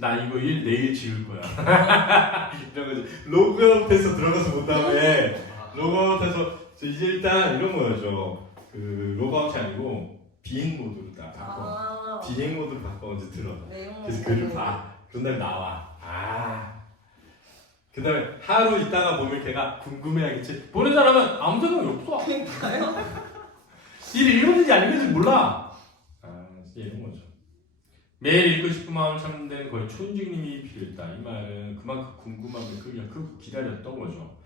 나 이거 내일 지을 거야. 이런 거지. 로그아웃해서 들어가서 본 다음에 로그아웃해서 이제 일단 이런 거였죠. 그 로그아웃이 아니고 비행 모드로 딱 바꿔. 비행 모드로 바꿔 이제 들어. 그래서 글을 봐. 그런 다음에 나와. 그 다음에 하루 있다가 보면 걔가 궁금해하겠지. 보는 사람은 아무 생각이 없어. 일이 읽었는지 안 읽었는지 몰라. 진짜 이런 거죠. 매일 읽고 싶은 마음을 참는 데는 거의 초인적인 힘이 필요했다. 이 말은 그만큼 궁금함을 그냥 기다렸던 거죠.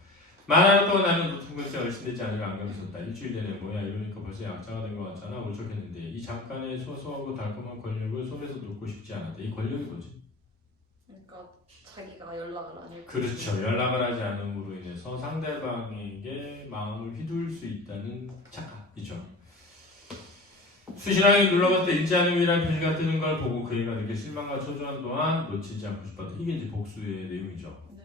말하는 동안 나는 높은 곳에 얼씬되지 않으려 안경을 썼다. 일주일 내내 뭐야 이러니까 벌써 약자가 된 것 같잖아. 울적했는데 이 잠깐의 소소하고 달콤한 권력을 손에서 놓고 싶지 않았다. 이 권력이 뭐지? 그러니까 자기가 연락을 안 해. 그렇죠. 연락을 하지 않음으로 인해서 상대방에게 마음을 휘둘 수 있다는 착각이죠. 수신하게 눌러봤을 때 읽지 않음이라는 표시가 뜨는 걸 보고 그 애가 느낄 실망과 초조한 동안 놓치지 않고 싶었다. 이게 이제 복수의 내용이죠. 네.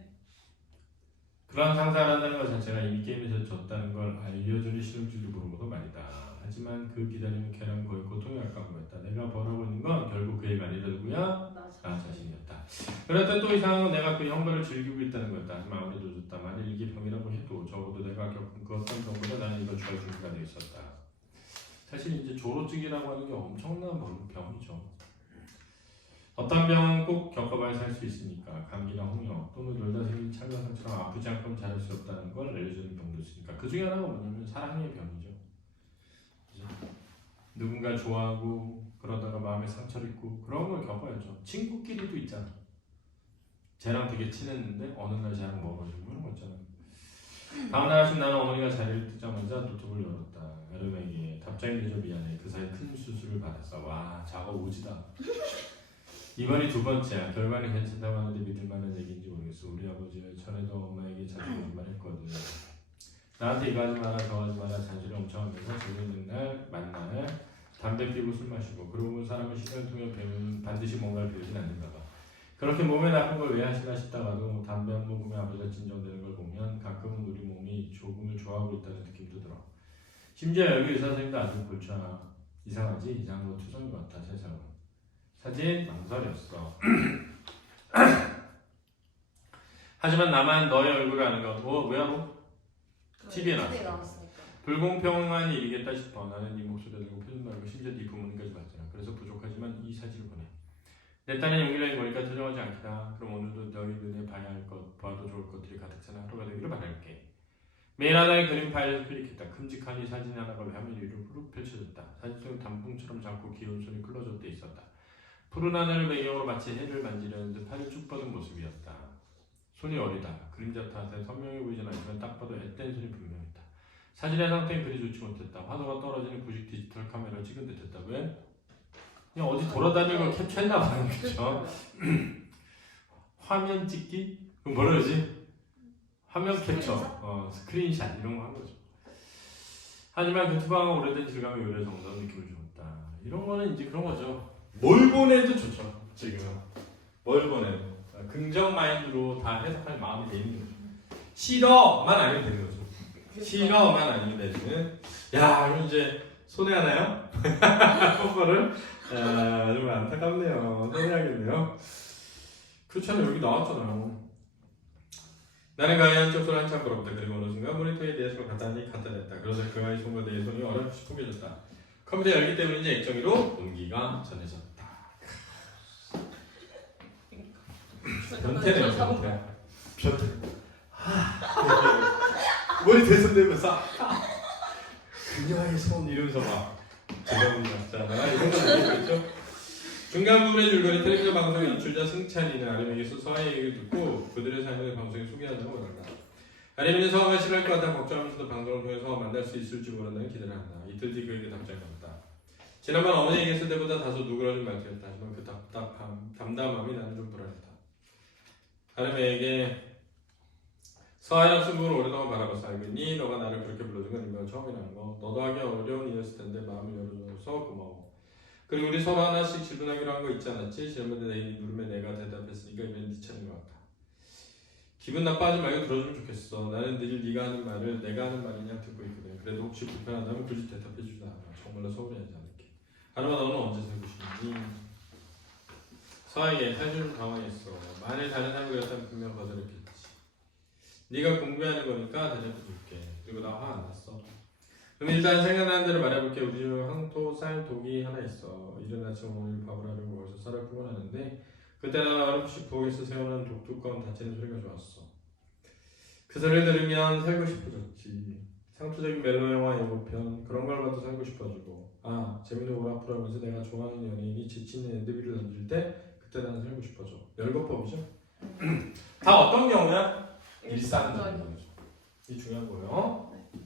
그런 상상을 한다는 것 자체가 이미 게임에서 졌다는 걸 알려주는 실험줄도 모르고도 말이다. 하지만 그 기다림은 걔랑 거의 고통에 가까운 거였다. 내가 벌하고 있는 건 결국 그 애가 아니라 누구야? 나 자신이었다. 그럴 때 또 이상한 내가 그 형벌을 즐기고 있다는 거였다. 하지만 아무래도 좋다. 만일 이게 병이라고 해도 적어도 내가 겪은 그 어떤 병보다 나는 이걸 좋아할 준비가 되어 있었다. 사실 이제 조로증이라고 하는 게 엄청난 병이죠. 어떤 병은 꼭 겪어봐야 살 수 있으니까 감기나 홍역 또는 놀다 생긴 찰과상처럼 아프지 않고 자랄 수 없다는 걸 알려주는 병도 있으니까 그 중에 하나가 뭐냐면 사랑의 병이죠. 그죠? 누군가 좋아하고 그러다가 마음에 상처를 입고 그런 걸 겪어야죠. 친구끼리도 있잖아. 쟤랑 되게 친했는데 어느 날 쟤랑 멀어지고 이런 거 있잖아. 다음날 아침 나는 어머니가 자리를 뜨자마자 노트북을 열었다. 여름에게 답장이 늦어 미안해. 그 사이 큰 수술을 받았어. 와 작업 오지다. 이번이 두 번째야. 결과는 괜찮다고 하는데 믿을 만한 얘기인지 모르겠어. 우리 아버지는 전에도 엄마에게 자주 거짓말 했거든. 나한테 이거 하지 마라 저거 하지 마라 잔소리 엄청 하면서 재밌는 날 만날 담배 피고 술 마시고 그러고 사람은 시간을 통해 배우는 반드시 뭔가를 배우진 않는가 봐. 그렇게 몸에 나쁜 걸 왜 하시나 싶다가도 담배 한 모금에 아버지가 진정되는 걸 보면 가끔은 우리 몸이 조금을 좋아하고 있다는 느낌도 들어. 심지어 여기 의사 선생님도 아주 골치야. 이상하지? 이상한 거 투성인 것 같아 세상은. 사진 망설였어. 하지만 나만 너의 얼굴을 아는 거. 왜 알아? TV에 나왔으니까. 불공평한 일이겠다 싶어. 나는 네 목소리 들고 표정 나르고 심지어 네 부모님까지 봤잖아. 그래서 부족하지만 이 사진을 보내. 내 딴에 용기를 내니까 투정하지 않겠다. 그럼 오늘도 너희 눈에 봐야 할 것, 봐도 좋을 것들이 가득 차는 하루가 되기를 바랄게. 매일 하나의 그림 파일을 클릭했다. 큼직한 이 사진 하나가 화면 위로 후룩 펼쳐졌다. 사진 속에 단풍처럼 작고 귀여운 손이 클로즈업 돼 있었다. 푸른 하늘을 배경으로 마치 해를 만지려는 듯 팔을 쭉 뻗은 모습이었다. 손이 어리다. 그림자 탓에 선명해 보이진 않지만 딱 봐도 앳된 손이 분명했다. 사진의 상태는 그리 좋지 못했다. 화도가 떨어지는 구식 디지털 카메라를 찍은 듯했다. 왜? 그냥 어디 돌아다니는 걸 캡처했나 봐요. 그쵸? 화면 찍기? 그럼 뭐라 그러지? 화면 캡처, 스크린샷 이런 거 한 거죠. 하지만 그 투방은 오래된 질감의 요래 정다운 느낌을 주었다. 이런 거는 이제 그런 거죠. 뭘 보내도 좋죠. 지금은 뭘 보내도 긍정 마인드로 다 해석할 마음이 돼 있는 거죠. 싫어만 아니면 되는 거죠. 싫어만 아니면 되는. 야, 그럼 이제 손해하나요? 커버를 좀 안타깝네요. 손해하겠네요. 그렇잖아요. 여기 나왔잖아요. 나는 그아이 한쪽 손을 한참 걸었다. 그리고 어느 순간 모니터에 내 손을 간단히 갖다 댔다. 그래서 그 아이 손과 내 손이 어렴풋이 포개졌다. 컴퓨터 열기 때문인지 액정기로 온기가 전해졌다. 변태네요, 변태. 변태. 모니터에 손 대고 싹. 그녀의 손 이러면서 막 제가 같잖아. 이런 거 느끼겠죠? 중간 부분의 줄거리 텔레비전 방송의 연출자 승찬이는 아림에게서 서아의 얘기를 듣고 그들의 삶을 방송에 소개한다고 말한다. 아림은 서아가 싫어할 것 같아 걱정하면서도 방송을 통해 서아 만날 수 있을지 모른다는 기대를 한다. 이틀 뒤 그에게 답장이 왔다. 지난번 어머니 얘기했을 때보다 다소 누그러진 말투였다. 하지만 그 담담함이 나는 좀 불안했다. 아림에게 서아랑 승부를 오랫동안 바라봤어. 알겠니? 너가 나를 그렇게 불러준 건 이번 처음이라는 거. 너도 하기 어려운 일이었을 텐데 마음을 열어줘서 고마워. 그리고 우리 서로 하나씩 질문하기로 한 거 있지 않았지? 지난번에 내 물음에 내가 대답했으니까 이번엔 네 차례인 것 같아. 기분 나빠하지 말고 들어주면 좋겠어. 나는 늘 네가 하는 말을 내가 하는 말이냐 듣고 있거든. 그래도 혹시 불편하다면 굳이 대답해주지 않아. 정말로 서운해하지 않을게. 하루마 너는 언제 살고 싶니? 서아에게 사실 좀 당황했어. 만일 다른 사람이 그랬다면 분명 거절했겠지. 네가 공부하는 거니까 대답해줄게. 그리고 나 화 안 났어. 그럼 일단 생각나는 대로 말해볼게. 우리 집에 황토 쌀 독이 하나 있어. 이른 아침 오늘 밥을 하려고 거기서 쌀을 풀고 나는데 그때 나는 어렴풋이 부엌에서 세워놓은 독두꺼운 닫히는 소리가 좋았어. 그 소리를 들으면 살고 싶어졌지. 상투적인 멜로 영화 예고편 그런 걸 봐도 살고 싶어지고 재밌는 오락프로 하면서 내가 좋아하는 연예인이 지치는 엔드비를 던질 때 그때 나는 살고 싶어져. 열거법이죠? 다 어떤 경우야? 일상적인 거죠. 이 중요한 거예요. 네.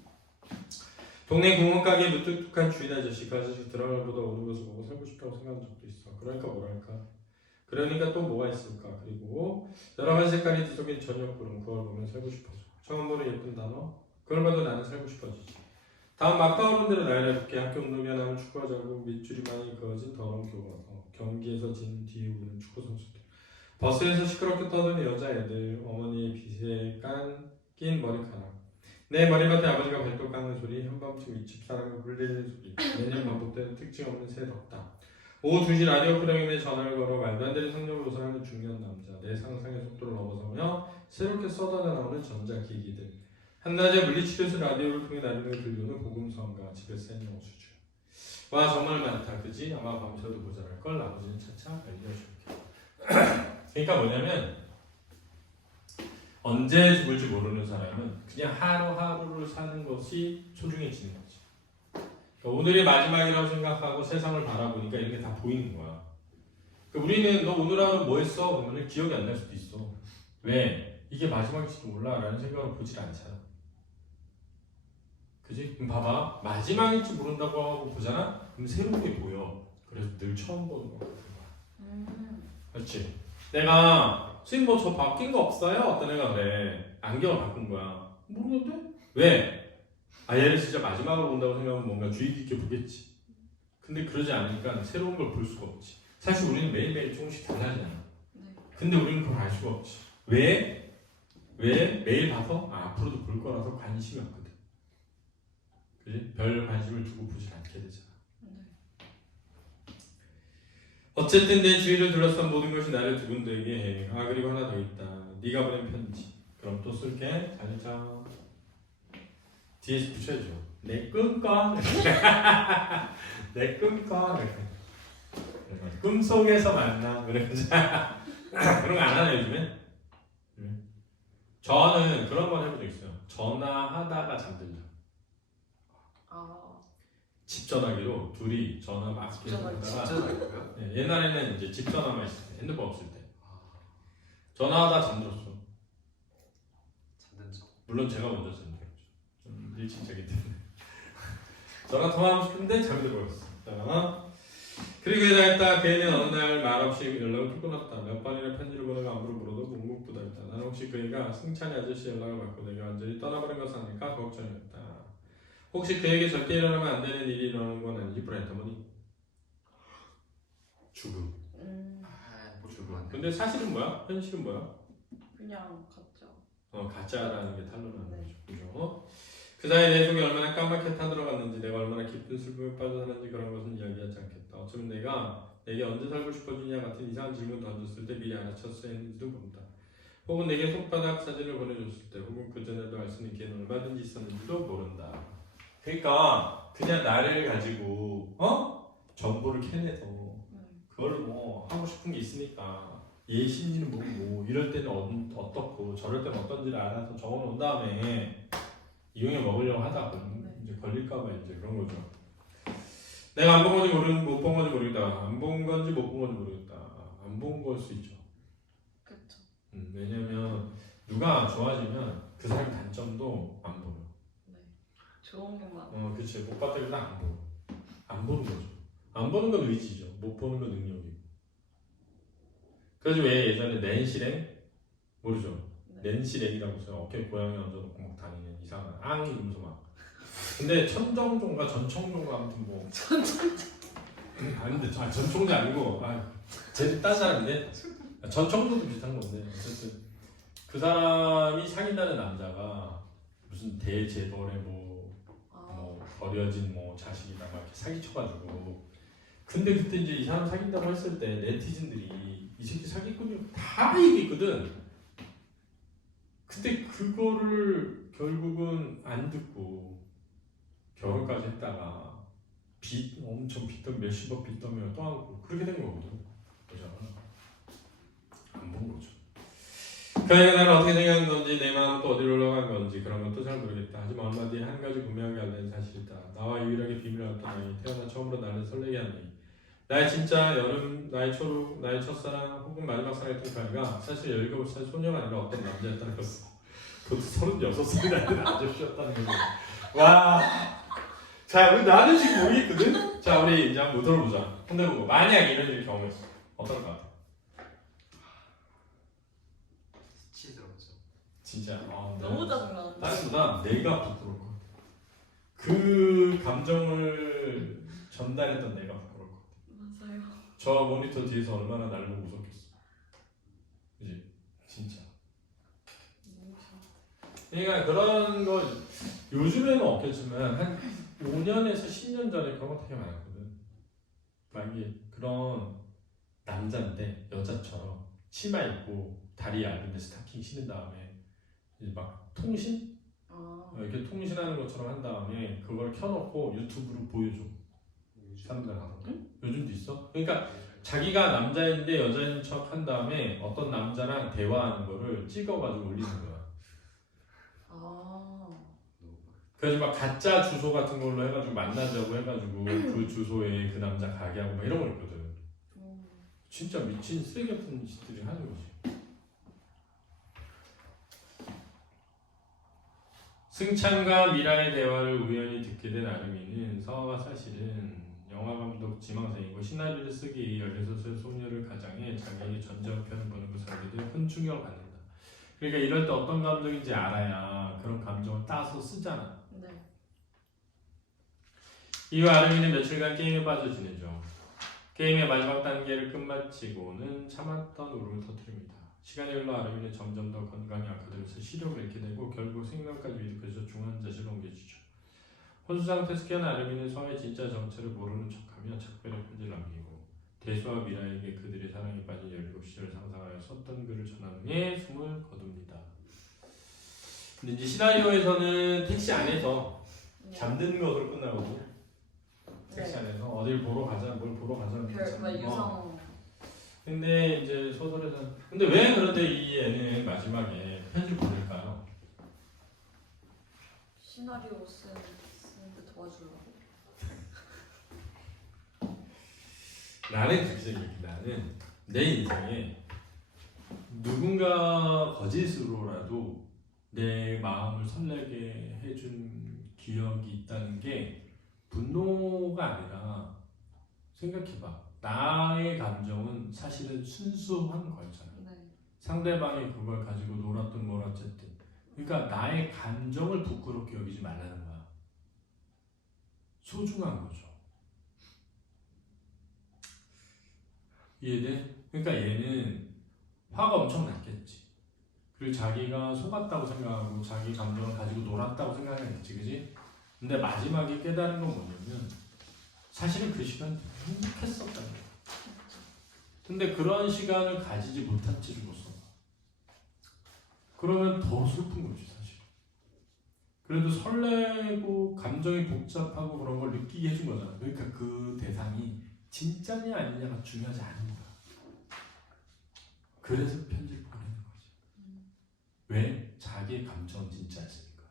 동네 구멍가게 무뚝뚝한 주인 아저씨, 그 아저씨 드라마를 보다 오는 것을 보고 살고 싶다고 생각한 적도 있어. 그러니까 뭐랄까. 그러니까 또 뭐가 있을까. 그리고 여러 가지 색깔이 뒤섞인 저녁 구름, 그걸 보면 살고 싶어져. 처음 보는 예쁜 단어, 그걸 봐도 나는 살고 싶어지지. 다음 막다 어른들의 나이를 듣게 학교 운동회가 나면 축구가 잘고 밑줄이 많이 그어진 더러운 교과서, 경기에서 진 뒤에 우는 축구 선수들, 버스에서 시끄럽게 떠드는 여자애들, 어머니의 빗에 낀 머리카락, 내 머리맡에 아버지가 발톱 깎는 소리, 한밤중 윗집 사람이 굴리는 소리, 매년 반복되는 특징 없는 새 덕담, 오후 2시 라디오 프로그램에 전화를 걸어 말도 안 되는 성적을 우선하는 중년 남자, 내 상상의 속도를 넘어서며 새롭게 쏟아져 나오는 전자기기들, 한낮에 물리치료소 라디오를 통해 나름을 들려오는 복음성가, 집에 쌓인 영수주. 와 정말 많다, 그지? 아마 밤새도 모자랄 걸 아버지는 차차 알려줄게. 그러니까 뭐냐면 언제 죽을지 모르는 사람은 그냥 하루하루를 사는 것이 소중해지는 거지. 그러니까 오늘이 마지막이라고 생각하고 세상을 바라보니까 이런 게 다 보이는 거야. 그러니까 우리는 너 오늘 하루 뭐 했어? 그러면 기억이 안 날 수도 있어. 왜? 이게 마지막일지도 몰라 라는 생각을 보질 않잖아. 그지? 그럼 봐봐. 마지막일지 모른다고 하고 보잖아? 그럼 새로운 게 보여. 그래서 늘 처음 보는 거야. 그렇지? 내가 선생님 뭐 저 바뀐 거 없어요? 어떤 애가 그래. 안경을 바꾼 거야. 모르는데? 왜? 아 얘를 진짜 마지막으로 본다고 생각하면 뭔가 주의 깊게 보겠지. 근데 그러지 않으니까 새로운 걸 볼 수가 없지. 사실 우리는 매일매일 조금씩 달라지잖아. 네. 근데 우리는 그걸 알 수가 없지. 왜? 매일 봐서 앞으로도 볼 거라서 관심이 없거든. 그지? 별 관심을 두고 보질 않게 되잖아. 어쨌든 내 주위를 둘러싼 모든 것이 나를 두근대게 해. 아 그리고 하나 더 있다. 네가 보낸 편지. 그럼 또 쓸게. 잘 자. 뒤에 붙여야죠. 내 꿈꿔. 내 꿈꿔. 꿈속에서 만나. 그런 거 안 하네 요즘에. 저는 그런 건 해본 적 있어요. 전화하다가 잠들자. 집 전화기로 둘이 전화 막 하다가 진짜라고요? 네, 옛날에는 이제 집 전화만 있을 때, 핸드폰 없을 때 전화하다 잠들었어. 잠든 척. 물론 제가 먼저 잠들었죠. 좀 일찍 자기 때문에 전화 통화하고 싶은데 잠이 들어버렸어. 그리고 이랬다. 괜히 어느 날 말없이 연락을 뚝 끊었다. 몇 번이나 편지를 보내고 안부를 물어도 묵묵부답했다. 나는 혹시 그이가 승찬이 아저씨 연락을 받고 내가 완전히 떠나버린 것은 아닐까 걱정이었다. 혹시 그에게 절대 일어나면 안 되는 일이 일어나는 건 아니지 브라이트머니? 죽음. 뭐 죽으면 안 돼. 근데 사실은 뭐야? 현실은 뭐야? 그냥 가짜. 가짜라는 게 탄로라는 네. 거죠. 그죠? 그 사이 내 속에 얼마나 까맣게 타들어갔는지, 내가 얼마나 깊은 슬픔에 빠져 사는지 그런 것은 이야기하지 않겠다. 어쩌면 내가 내게 언제 살고 싶어지냐 같은 이상한 질문 던졌을 때 미리 알아챘어야 했는지도 모른다. 혹은 내게 손바닥 사진을 보내줬을 때, 혹은 그 전에도 알 수 있는 기회는 얼마든지 있었는지도 모른다. 그러니까 그냥 나를 가지고 정보를 캐내서 그걸 뭐 하고 싶은 게 있으니까 얘 심리는 뭐고 이럴 때는 어떻고 저럴 때는 어떤지를 알아서 적어놓은 다음에 이용해 먹으려고 하다 보면 이제 걸릴까봐 이제 그런 거죠. 내가 안 본 건지 못 본 건지 모르겠다. 안 본 건지 못 본 건지 모르겠다. 안 본 걸 수 있죠. 그렇죠. 왜냐면 누가 좋아지면 그 사람 단점도 안 보여. 좋은 것만. 그치. 못 봤다 그러면 안 보여. 안 보는 거죠. 안 보는 건 의지죠. 못 보는 건 능력이고. 그래서 왜 예전에 낸시랭? 모르죠? 네. 낸시랭이라고 해서 어깨에 고양이 얹어놓고 막 다니는 이상한 앙 이러면서 막. 근데 천정종가 전청종가 아무튼 뭐. 아닌데 전총도 아니고 딴 사람인데 전청도도 비슷한 건데 어쨌든 그 사람이 사귄다는 남자가 무슨 대재벌의 뭐 버려진 뭐 자식이다 막 이렇게 사기쳐가지고 근데 그때 이제 이 사람 사귄다고 했을 때 네티즌들이 이 새끼 사기꾼이 다 얘기했거든. 근데 그거를 결국은 안 듣고 결혼까지 했다가 빚 엄청 빚던 몇십억 빚더며 떠안고 그렇게 된 거거든. 그잖아. 안 본 거죠. 그러니까 나는 어떻게 생각한 건지 내 마음은 또 어디로 올라간 건지 그런 것도 잘 모르겠다. 하지만 얼마 뒤에 한 가지 분명하게 알려진 사실이다. 나와 유일하게 비밀을 알았던 아이, 태어나 처음으로 나를 설레게 한 아이, 나의 진짜 여름, 나의 초록, 나의 첫사랑 혹은 마지막 사랑했던 그 아이가 사실 17살 소녀가 아니라 어떤 남자였다는 것을 그것도 36살이나 된 아저씨였다는 거죠. 와. 자, 우리 나는 지금 모르겠거든. 자, 우리 이제 한번 들어보자. 흔들어보고 만약 이런 일 경험했어. 어떨 것 같아? 수치스럽죠. 진짜. 너무 짜증나는데. 다른보다 내가 부끄러울 것 같아. 그 감정을 전달했던 내가 부끄러울 것 같아. 맞아요. 저 모니터 뒤에서 얼마나 날 보고 웃었겠어. 그지? 진짜. 너무 싫어. 그러니까 그런 거 요즘에는 없겠지만 한 5년에서 10년 전에 그런 거 되게 많았거든. 만약에 그런 남자인데 여자처럼 치마 입고 다리 얇은데 스타킹 신은 다음에 이제 막 통신? 이렇게 통신하는 것처럼 한 다음에 그걸 켜놓고 유튜브로 보여줘. 사람들한테. 요즘도 있어? 그러니까 자기가 남자인데 여자인 척 한 다음에 어떤 남자랑 대화하는 거를 찍어가지고 올리는 거야. 그래서 막 가짜 주소 같은 걸로 해가지고 만나자고 해가지고 그 주소에 그 남자 가게 하고 막 이런 거 있거든. 진짜 미친 쓰레기 같은 짓들이 하는 거지. 승찬과 미라의 대화를 우연히 듣게 된 아름이는 서아가 사실은 영화감독 지망생이고 시나리오를 쓰기 16살 소녀를 가장해 자기에게 전자편을 보는 것을 알게 되어 큰 충격을 받는다. 그러니까 이럴 때 어떤 감정인지 알아야 그런 감정을 따서 쓰잖아. 네. 이후 아름이는 며칠간 게임에 빠져 지내죠. 게임의 마지막 단계를 끝마치고는 참았던 울음을 터뜨립니다. 시간이 흘러 아름이는 점점 더 건강이 악화되면서 시력을 잃게 되고 결국 생명까지 위독해져 중환자실로 옮겨지죠. 혼수 상태에서 깨어난 아름이는 서아의 진짜 정체를 모르는 척하며 작별의 편지를 남기고 대수와 미라에게 그들의 사랑에 빠진 17시절을 상상하여 썼던 글을 전한 후에 숨을 거둡니다. 근데 이제 시나리오에서는 택시 안에서 잠든 것으로 끝나고 택시 안에서 어딜 보러 가자, 뭘 보러 가자. 별 유성. 근데 이제 소설에서는 근데 왜 그런데 이 애는 마지막에 편지를 보낼까요? 시나리오 쓰는데 도와주려고. 나는 그렇게 생각해. 나는 내 인생에 누군가 거짓으로라도 내 마음을 설레게 해준 기억이 있다는 게 분노가 아니라 생각해봐. 나의 감정은 사실은 순수한 거였잖아. 네. 상대방이 그걸 가지고 놀았든 뭘 어쨌든. 그러니까 나의 감정을 부끄럽게 여기지 말라는 거야. 소중한 거죠. 이해돼? 그러니까 얘는 화가 엄청 났겠지. 그리고 자기가 속았다고 생각하고 자기 감정을 가지고 놀았다고 생각했겠지, 그지? 근데 마지막에 깨달은 건 뭐냐면 사실은 그 시간 행복했었다는 거야. 근데 그런 시간을 가지지 못한 채 죽었어. 그러면 더 슬픈 거지 사실. 그래도 설레고 감정이 복잡하고 그런 걸 느끼게 해준 거잖아. 그러니까 그 대상이 진짜냐 아니냐가 중요하지 않은 거야. 그래서 편지를 보내는 거지. 왜? 자기의 감정은 진짜였으니까.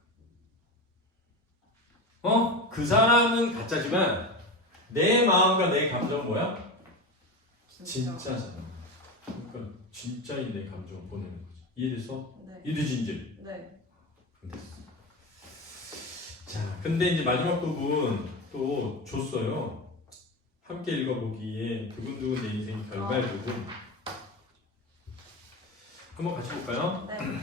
그 사람은 가짜지만 내 마음과 내 감정은 뭐야? 진짜잖아. 그러니까 진짜인 내 감정을 보내는 거지. 이해됐어? 네. 이해되지 이제? 네. 됐어. 자, 근데 이제 마지막 부분 또 줬어요. 함께 읽어보기에 두근두근 내 인생 결말 부분. 한번 같이 볼까요? 네.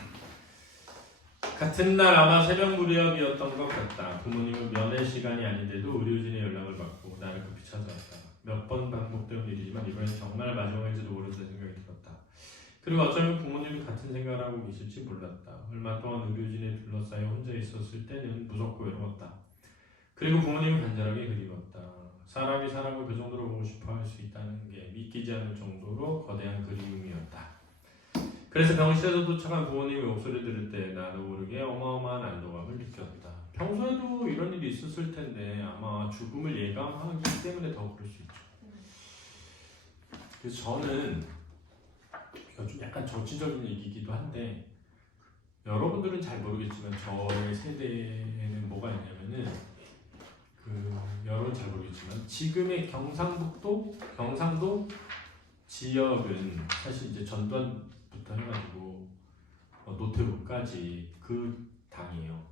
같은 날 아마 새벽 무렵이었던 것 같다. 부모님은 면회 시간이 아닌데도 의료진의 연락을 받고 나를 급히 찾아왔다. 몇 번 반복된 일이지만 이번엔 정말 마지막일지도 모른다는 생각이 들었다. 그리고 어쩌면 부모님이 같은 생각을 하고 계실지 몰랐다. 얼마 동안 의료진에 둘러싸여 혼자 있었을 때는 무섭고 외로웠다. 그리고 부모님은 간절하게 그리웠다. 사람이 사람을 그 정도로 보고 싶어 할 수 있다는 게 믿기지 않을 정도로 거대한 그리움이었다. 그래서 병실에서 도착한 부모님의 목소리 들을 때 나도 모르게 어마어마한 안도감을 느꼈다. 평소에도 이런 일이 있었을 텐데 아마 죽음을 예감하기 때문에 더 그럴 수 있죠. 그래서 저는 좀 약간 정치적인 얘기이기도 한데 여러분들은 잘 모르겠지만 저의 세대에는 뭐가 있냐면은 여러분 잘 모르겠지만 지금의 경상도 지역은 사실 이제 전두환부터 해가지고 노태우까지 그 당이에요.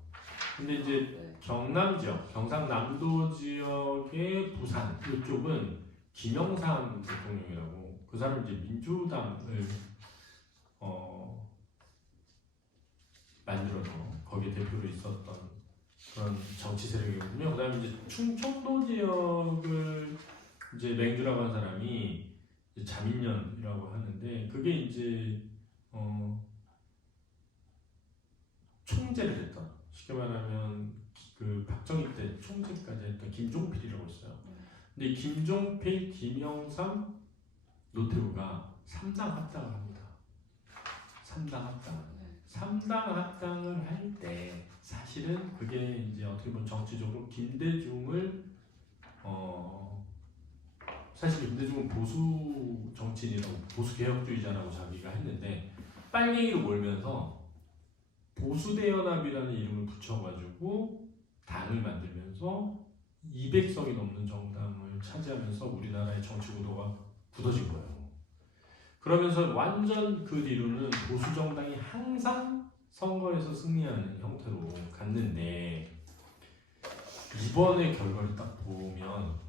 근데 이제 네. 경남 지역, 경상남도 지역의 부산 이쪽은 김영삼 대통령이라고 그 사람 이제 민주당을 만들어서 거기에 대표로 있었던 그런 정치 세력이거든요. 그다음에 이제 충청도 지역을 이제 맹주라고 한 사람이 이제 자민련이라고 하는데 그게 이제 총재를 했던 쉽게 말하면 그 박정희 때 총재까지 했던 김종필이라고 있어요. 근데 김종필, 김영삼, 노태우가 3당 합당을 합니다. 3당 합당. 네. 3당 합당을 할 때 사실은 그게 이제 어떻게 보면 정치적으로 김대중을 사실 김대중은 보수 정치인이라고 보수 개혁주의자라고 자기가 했는데 빨갱이로 몰면서 보수대연합이라는 이름을 붙여가지고 당을 만들면서 200석이 넘는 정당을 차지하면서 우리나라의 정치 구도가 굳어진 거예요. 그러면서 완전 그 뒤로는 보수 정당이 항상 선거에서 승리하는 형태로 갔는데 이번에 결과를 딱 보면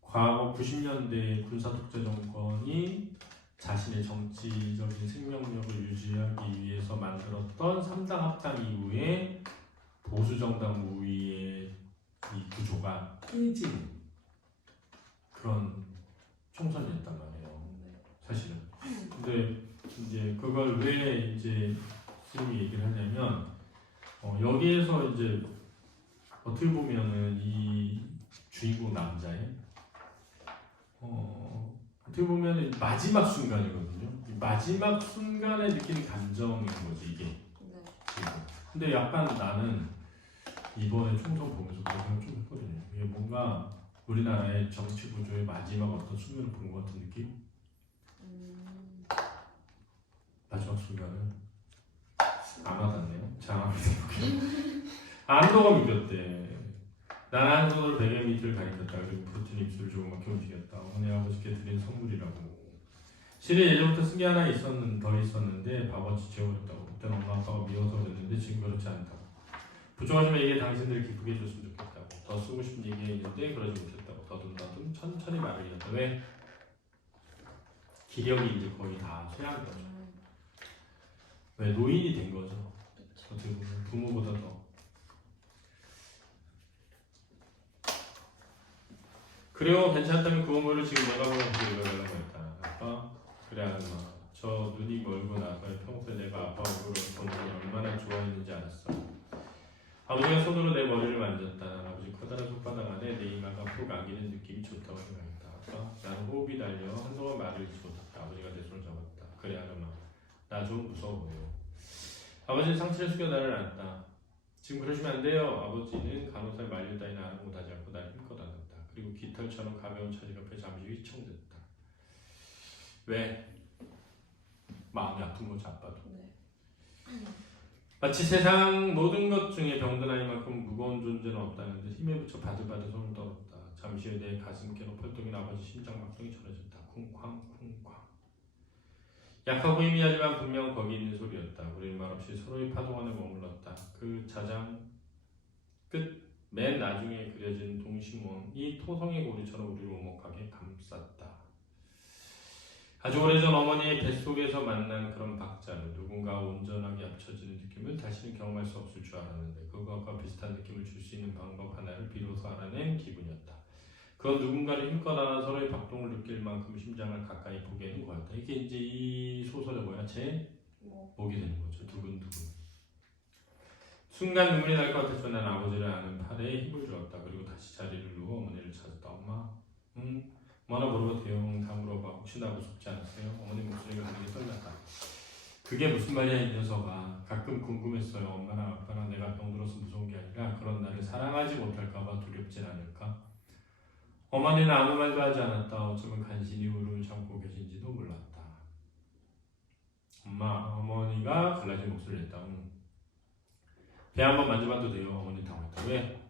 과거 90년대 군사독재 정권이 자신의 정치적인 생명력을 유지하기 위해서 만들었던 3당 합당 이후에 보수정당 우위의 이 구조가 깨진 그런 총선이었단 말이에요. 사실은. 근데 이제 그걸 왜 이제 스님이 얘기를 하냐면 여기에서 이제 어떻게 보면은 이 주인공 남자의 어떻게 보면 마지막 순간이거든요. 이 마지막 순간에 느끼는 감정인 거지 이게. 네. 근데 약간 나는 이번에 총선 보면서 그런 생각 좀 했거든요. 이게 뭔가 우리나라의 정치 구조의 마지막 어떤 순간을 본 것 같은 느낌? 마지막 순간은 안 와닿네요. 자, 안도가 느꼈대. 난 한 손으로 베개 밑을 가리켰다. 그리고 푸틴 입술을 조그맣게 움직였다. 어머니 아버지께 드린 선물이라고. 실은 예전부터 쓴 게 하나 더 있었는데 바보같이 지워버렸다고. 그때는 엄마 아빠가 미워서 그랬는데 지금 그렇지 않다고. 부족하지만 이게 당신들을 기쁘게 해줬으면 좋겠다고. 더 쓰고 싶은 얘기했는데 그러지 못했다고. 더듬더듬 천천히 말을 이었다. 왜? 기력이 이제 거의 다 쇠한 거죠. 왜? 노인이 된 거죠. 어떻게 보면 부모보다 더. 그리고 괜찮다면 그 원고를 지금 내가 보는 그 읽어달라고 했다. 아빠? 그래 아줌마. 저 눈이 멀고 나서야 평소에 내가 아빠 얼굴을 보는 걸 얼마나 좋아했는지 알았어. 아버지가 손으로 내 머리를 만졌다. 난 아버지 커다란 손바닥 안에 내 이마가 푹 안기는 느낌이 좋다고 생각했다. 아빠? 나는 호흡이 달려 한동안 말을 잊지 못했다. 아버지가 내 손을 잡았다. 그래 아줌마. 나 좀 무서워 보여. 아버지는 상체를 숙여 나를 안다. 지금 그러시면 안 돼요. 아버지는 간호사의 만류 따위는 아랑곳하지 않고 날 힘껏 안았다. 그리고 깃털처럼 가벼운 차지 옆에 잠시 휘청댔다. 왜? 마음이 아픈 거지 아빠도. 네. 마치 세상 모든 것 중에 병든 아이만큼 무거운 존재는 없다는 듯 힘에 붙여 바들바들 손을 떨었다. 잠시 후에 내 가슴께로 펄떡이는 아버지 심장박동이 전해졌다. 쿵쾅 쿵쾅. 약하고 희미하지만 분명 거기 있는 소리였다. 우리는 말없이 서로의 파동 안에 머물렀다. 그 자장 끝 맨 나중에 그려진 동심원이 토성의 고리처럼 우리를 오목하게 감쌌다. 아주 오래전 어머니의 뱃속에서 만난 그런 박자를 누군가 온전하게 합쳐지는 느낌을 다시는 경험할 수 없을 줄 알았는데 그것과 비슷한 느낌을 줄 수 있는 방법 하나를 비로소 알아낸 기분이었다. 그건 누군가를 힘껏 안아 서로의 박동을 느낄 만큼 심장을 가까이 보게 하는 거였다. 이게 이제 이 소설의 뭐야? 제목이 되는 거죠. 두근두근. 순간 눈물이 날 것 같았지만 난 아버지를 아는 팔에 힘을 주었다. 그리고 다시 자리를 누워 어머니를 찾았다. 엄마? 응? 뭐나 물어봐도 돼요. 다 물어봐. 혹시 나 무섭지 않았어요? 어머니 목소리가 되게 떨렸다. 그게 무슨 말이야 이 녀석아. 가끔 궁금했어요. 엄마랑 아빠랑 내가 병들어서 무서운 게 아니라 그런 나를 사랑하지 못할까봐 두렵진 않을까? 어머니는 아무 말도 하지 않았다. 어쩌면 간신히 울음을 참고 계신지도 몰랐다. 어머니가 갈라진 목소리를 냈다. 배 한번 만져봐도 돼요. 어머니 당황했다. 왜?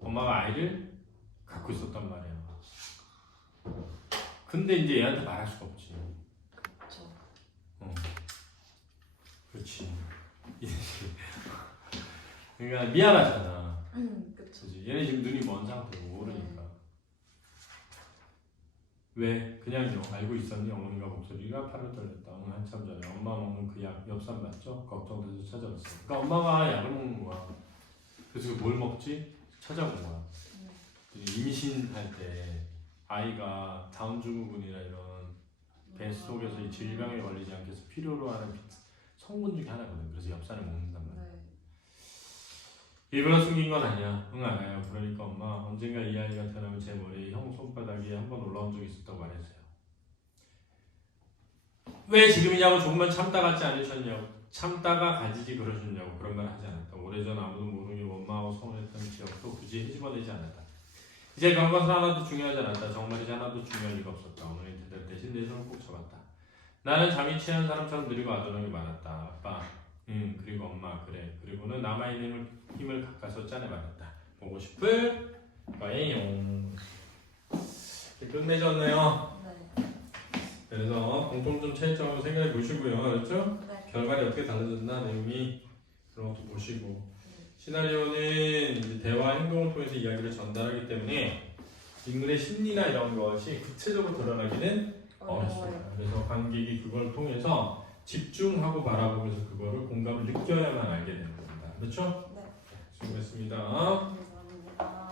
엄마가 아이를 갖고 있었단 말이야. 근데 이제 얘한테 말할 수가 없지. 그렇지. 그러니까 미안하잖아. 그쵸. 그지? 얘네 지금 눈이 먼 상태고 모르니까. 왜? 그냥요. 알고 있었니? 어머니가 목소리가 팔을 떨렸다. 응, 한참 전에 엄마 먹는 그 약 엽산 맞죠? 걱정돼서 찾아봤어. 그러니까 엄마가 약을 먹는 거야. 그래서 뭘 먹지? 찾아본 거야. 임신할 때 아이가 다운 증후군이나 이런 뱃 속에서 이 질병에 걸리지 않게 해서 필요로 하는 성분 중에 하나거든. 그래서 엽산을 먹는단 말이야. 네. 일부러 숨긴 건 아니야. 응 알아요. 그러니까 엄마 언젠가 이 아이가 태어나면 제 머리에 형 손바닥이 한번 올라온 적이 있었다고 말했어요. 왜 지금이냐고 조금만 참다 가지 않으셨냐고. 참다가 가지지 그러셨냐고. 그런 말 하지 않았다. 오래전 아무도 모르게 원망하고 서운했던 기억도 굳이 헤집어내지 않았다. 이제 그런 것은 하나도 중요하지 않았다. 정말이지 하나도 중요할 리가 없었다. 어머니 대답 대신 내 손을 꼭 잡았다. 나는 잠이 취한 사람처럼 느리고 아둔하게 말았다. 아빠, 그리고 엄마, 그래. 그리고는 남아있는 힘을 가까이서 짜내 말았다. 보고 싶을 거예요. 끝내줬네요. 네. 그래서 공통점 차이점을 생각해 보시고요. 그렇죠? 네. 결말이 어떻게 달라졌나 내용이 그런 것도 보시고 시나리오는 이제 대화 행동을 통해서 이야기를 전달하기 때문에 인물의 심리나 이런 것이 구체적으로 드러나기는 어렵습니다. 그래서 관객이 그걸 통해서 집중하고 바라보면서 그거를 공감을 느껴야만 알게 되는 겁니다. 그렇죠? 네. 수고했습니다. 감사합니다.